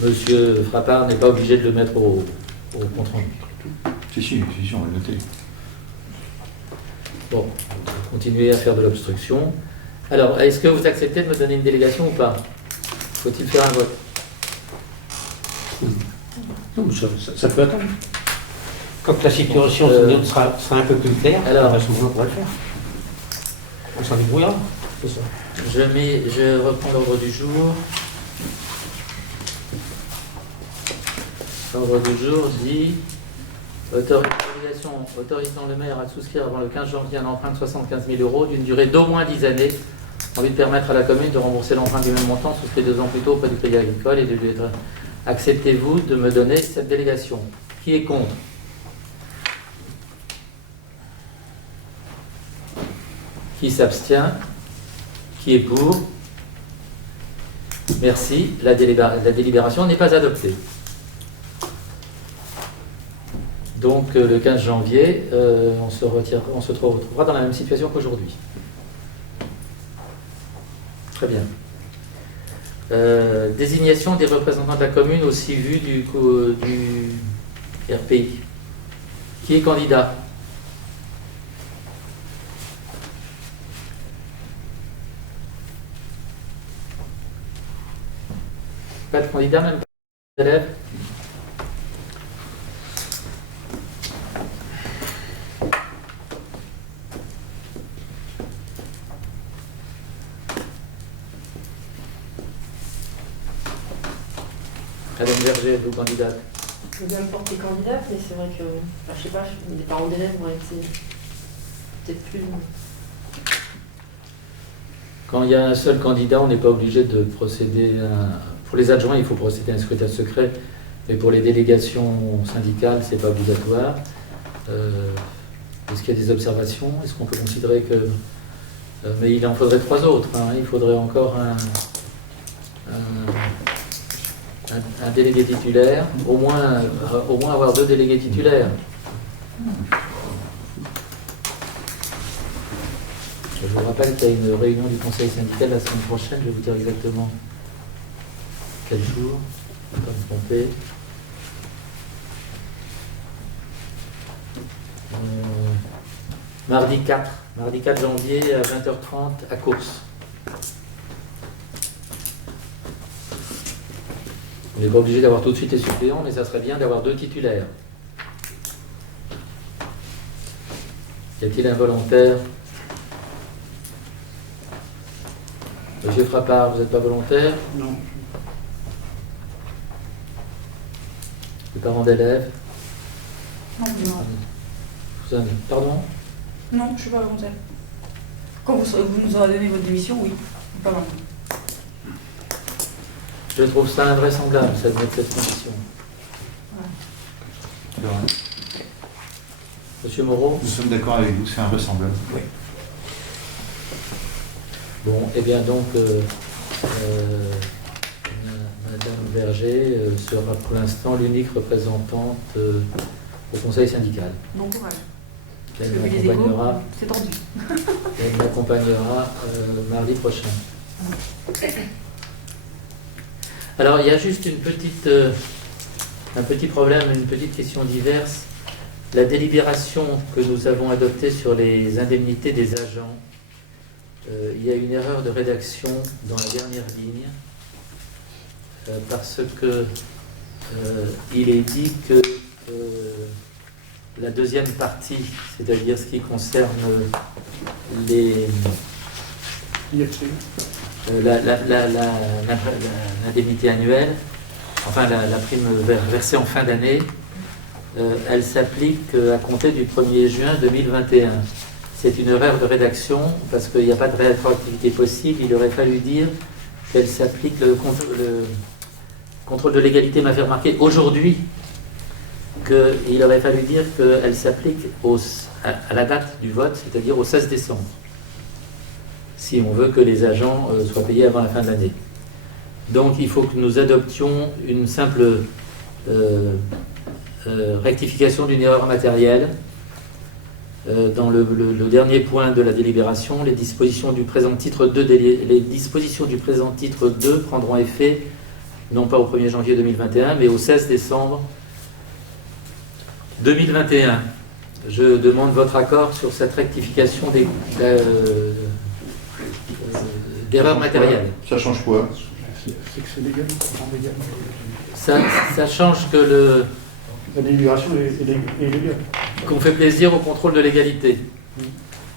Monsieur Frappard n'est pas obligé de le mettre au compte rendu. Si, on va le noter. Bon, on va continuer à faire de l'obstruction. Alors, est-ce que vous acceptez de me donner une délégation ou pas? Faut-il faire un vote? Non, ça peut attendre. Quand la situation sera un peu plus claire, alors à ce moment-là, on pourra le faire. On s'en débrouillera, c'est ça. Je reprends l'ordre du jour. L'ordre du jour dit autorisant le maire à souscrire avant le 15 janvier un emprunt de 75 000 € d'une durée d'au moins 10 années en vue de permettre à la commune de rembourser l'emprunt du même montant souscrit 2 ans plus tôt auprès du Crédit Agricole et de lui être... Acceptez-vous de me donner cette délégation? Qui est contre? Qui s'abstient? Qui est pour? Merci. La délibération n'est pas adoptée. Donc le 15 janvier, on se retrouvera dans la même situation qu'aujourd'hui. Très bien. Désignation des représentants de la commune au CIVU du RPI. Qui est candidat? Pas de candidat, même pas d'élèves? Madame Berger, êtes-vous candidate? Je veux bien me porter candidate, mais c'est vrai que, je sais pas, les parents d'élèves auraient été peut-être plus... Quand il y a un seul candidat, on n'est pas obligé de procéder pour les adjoints, il faut procéder à un scrutin secret, mais pour les délégations syndicales, c'est pas obligatoire. Est-ce qu'il y a des observations? Est-ce qu'on peut considérer que... mais il en faudrait 3 autres, hein. Il faudrait encore un délégué titulaire, au moins avoir 2 délégués titulaires. Je vous rappelle qu'il y a une réunion du conseil syndical la semaine prochaine, je vais vous dire exactement quel jour, je ne vais pas me tromper. Mardi 4 janvier à 20h30 à Course. On n'est pas obligé d'avoir tout de suite les suppléants, mais ça serait bien d'avoir 2 titulaires. Y a-t-il un volontaire? Monsieur Frappard, vous n'êtes pas volontaire? Non. Les parents d'élèves? Non, non. Suzanne, pardon? Non, je ne suis pas volontaire. Quand vous nous aurez donné votre démission, oui. Pas vraiment. Je trouve ça invraisemblable, ça de mettre cette condition. Ouais. Monsieur Moreau? Nous sommes d'accord avec vous, c'est invraisemblable. Oui. Bon, eh bien donc, Madame Berger sera pour l'instant l'unique représentante au conseil syndical. Bon courage. Elle m'accompagnera, c'est tendu. elle m'accompagnera mardi prochain. Alors, il y a juste un petit problème, une petite question diverse. La délibération que nous avons adoptée sur les indemnités des agents, il y a une erreur de rédaction dans la dernière ligne, parce que il est dit que la deuxième partie, c'est-à-dire ce qui concerne l'indemnité annuelle, enfin la prime versée en fin d'année, elle s'applique à compter du 1er juin 2021. C'est une erreur de rédaction parce qu'il n'y a pas de rétroactivité possible. Il aurait fallu dire qu'elle s'applique, le contrôle de légalité m'a fait remarquer aujourd'hui qu'il aurait fallu dire qu'elle s'applique à la date du vote, c'est-à-dire au 16 décembre, si on veut que les agents soient payés avant la fin de l'année. Donc il faut que nous adoptions une simple rectification d'une erreur matérielle. Dans le dernier point de la délibération, les dispositions du présent titre 2 prendront effet non pas au 1er janvier 2021, mais au 16 décembre 2021. Je demande votre accord sur cette rectification d'erreurs matérielles. Ça change quoi? C'est que c'est légal. Ça change que la délibération est légale. Qu'on fait plaisir au contrôle de légalité.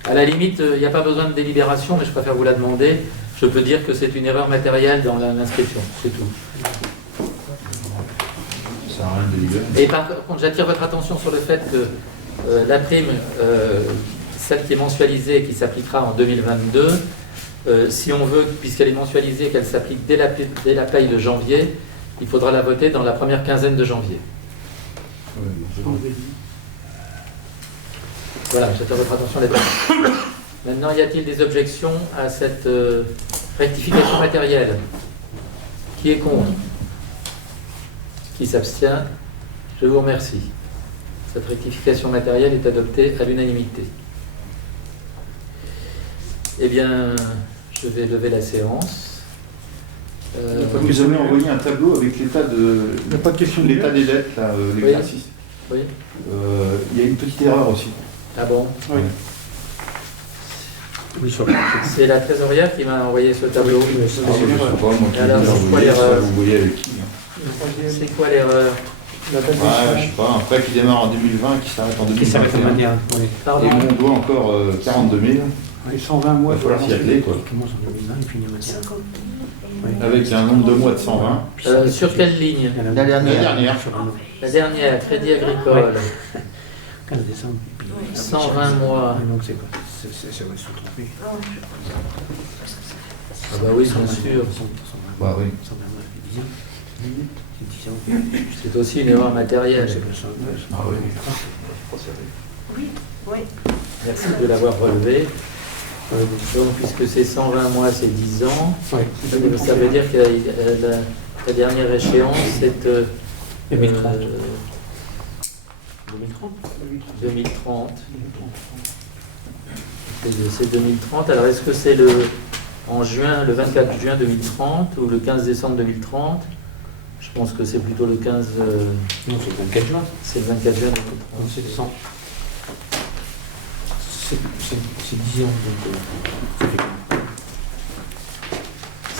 À la limite, il n'y a pas besoin de délibération, mais je préfère vous la demander. Je peux dire que c'est une erreur matérielle dans l'inscription, c'est tout. Ça n'a rien de délibéré. Et par contre, j'attire votre attention sur le fait que la prime, celle qui est mensualisée, qui s'appliquera en 2022, si on veut, puisqu'elle est mensualisée, qu'elle s'applique dès la paye de janvier, il faudra la voter dans la première quinzaine de janvier. Voilà, j'attire votre attention là-dessus. Maintenant, y a-t-il des objections à cette rectification matérielle? Qui est contre? Qui s'abstient? Je vous remercie. Cette rectification matérielle est adoptée à l'unanimité. Eh bien, je vais lever la séance. Vous avez envoyé un tableau avec l'état l'état des dettes, l'exercice. Oui. Il y a une petite erreur aussi. Ah bon? Oui. C'est la trésorière qui m'a envoyé ce tableau. Alors, c'est quoi l'erreur? Vous voyez avec qui? C'est quoi l'erreur? Je sais pas, un prêt qui démarre en 2020 qui s'arrête en 2021. Pardon. Et on doit encore 42 000. Et 120 mois. Il va falloir s'y atteler, quoi. Il commence en 2020 et finit en 2021. Avec un nombre de mois de 120. Sur quelle ligne? La dernière. La dernière, Crédit Agricole. 15 décembre. 120 mois. Donc c'est quoi? Ça va se tromper. Ah bah oui, bien sûr. Bah oui. C'est aussi une erreur matérielle. Ah oui. Oui. Merci de l'avoir relevé. Donc, puisque c'est 120 mois, c'est 10 ans. Ça veut dire que la dernière échéance, c'est 2030. 2030. C'est 2030. Alors, est-ce que c'est en juin, le 24 juin 2030 ou le 15 décembre 2030? Je pense que c'est plutôt le 15... Non, c'est le 24 juin. C'est le 24 juin 2030. C'est 100. C'est 10 ans. Donc,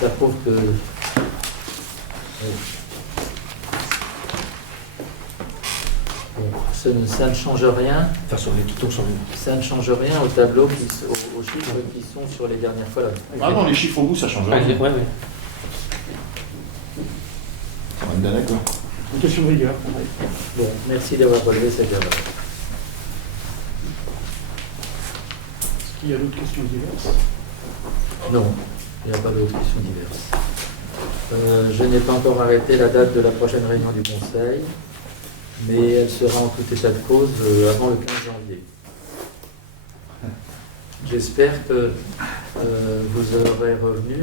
ça prouve que... Oui. Bon, Ça ne change rien. De toute façon, les tutors sont Ça ne change rien au tableau, aux chiffres qui sont sur les dernières colonnes. Ah non, les chiffres au bout, ça change rien. Ouais. On est bien d'accord. Une question de rigueur. Bon, merci d'avoir relevé cette erreur. Est-ce qu'il y a d'autres questions diverses? Non, il n'y a pas d'autres questions diverses. Je n'ai pas encore arrêté la date de la prochaine réunion du Conseil, mais elle sera en tout état de cause avant le 15 janvier. J'espère que vous aurez revenu,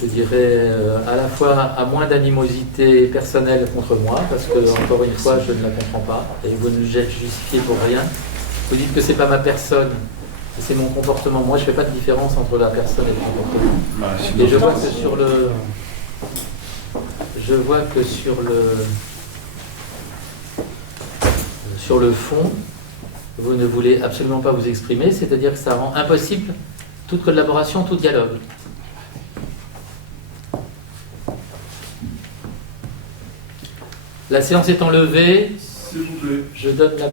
je dirais, à la fois à moins d'animosité personnelle contre moi, parce que, encore une fois, je ne la comprends pas, et vous ne êtes justifié pour rien. Vous dites que ce n'est pas ma personne, c'est mon comportement. Moi, je ne fais pas de différence entre la personne et le comportement. Et je vois que sur le fond, vous ne voulez absolument pas vous exprimer, c'est-à-dire que ça rend impossible toute collaboration, tout dialogue. La séance étant levée, s'il vous plaît, je donne la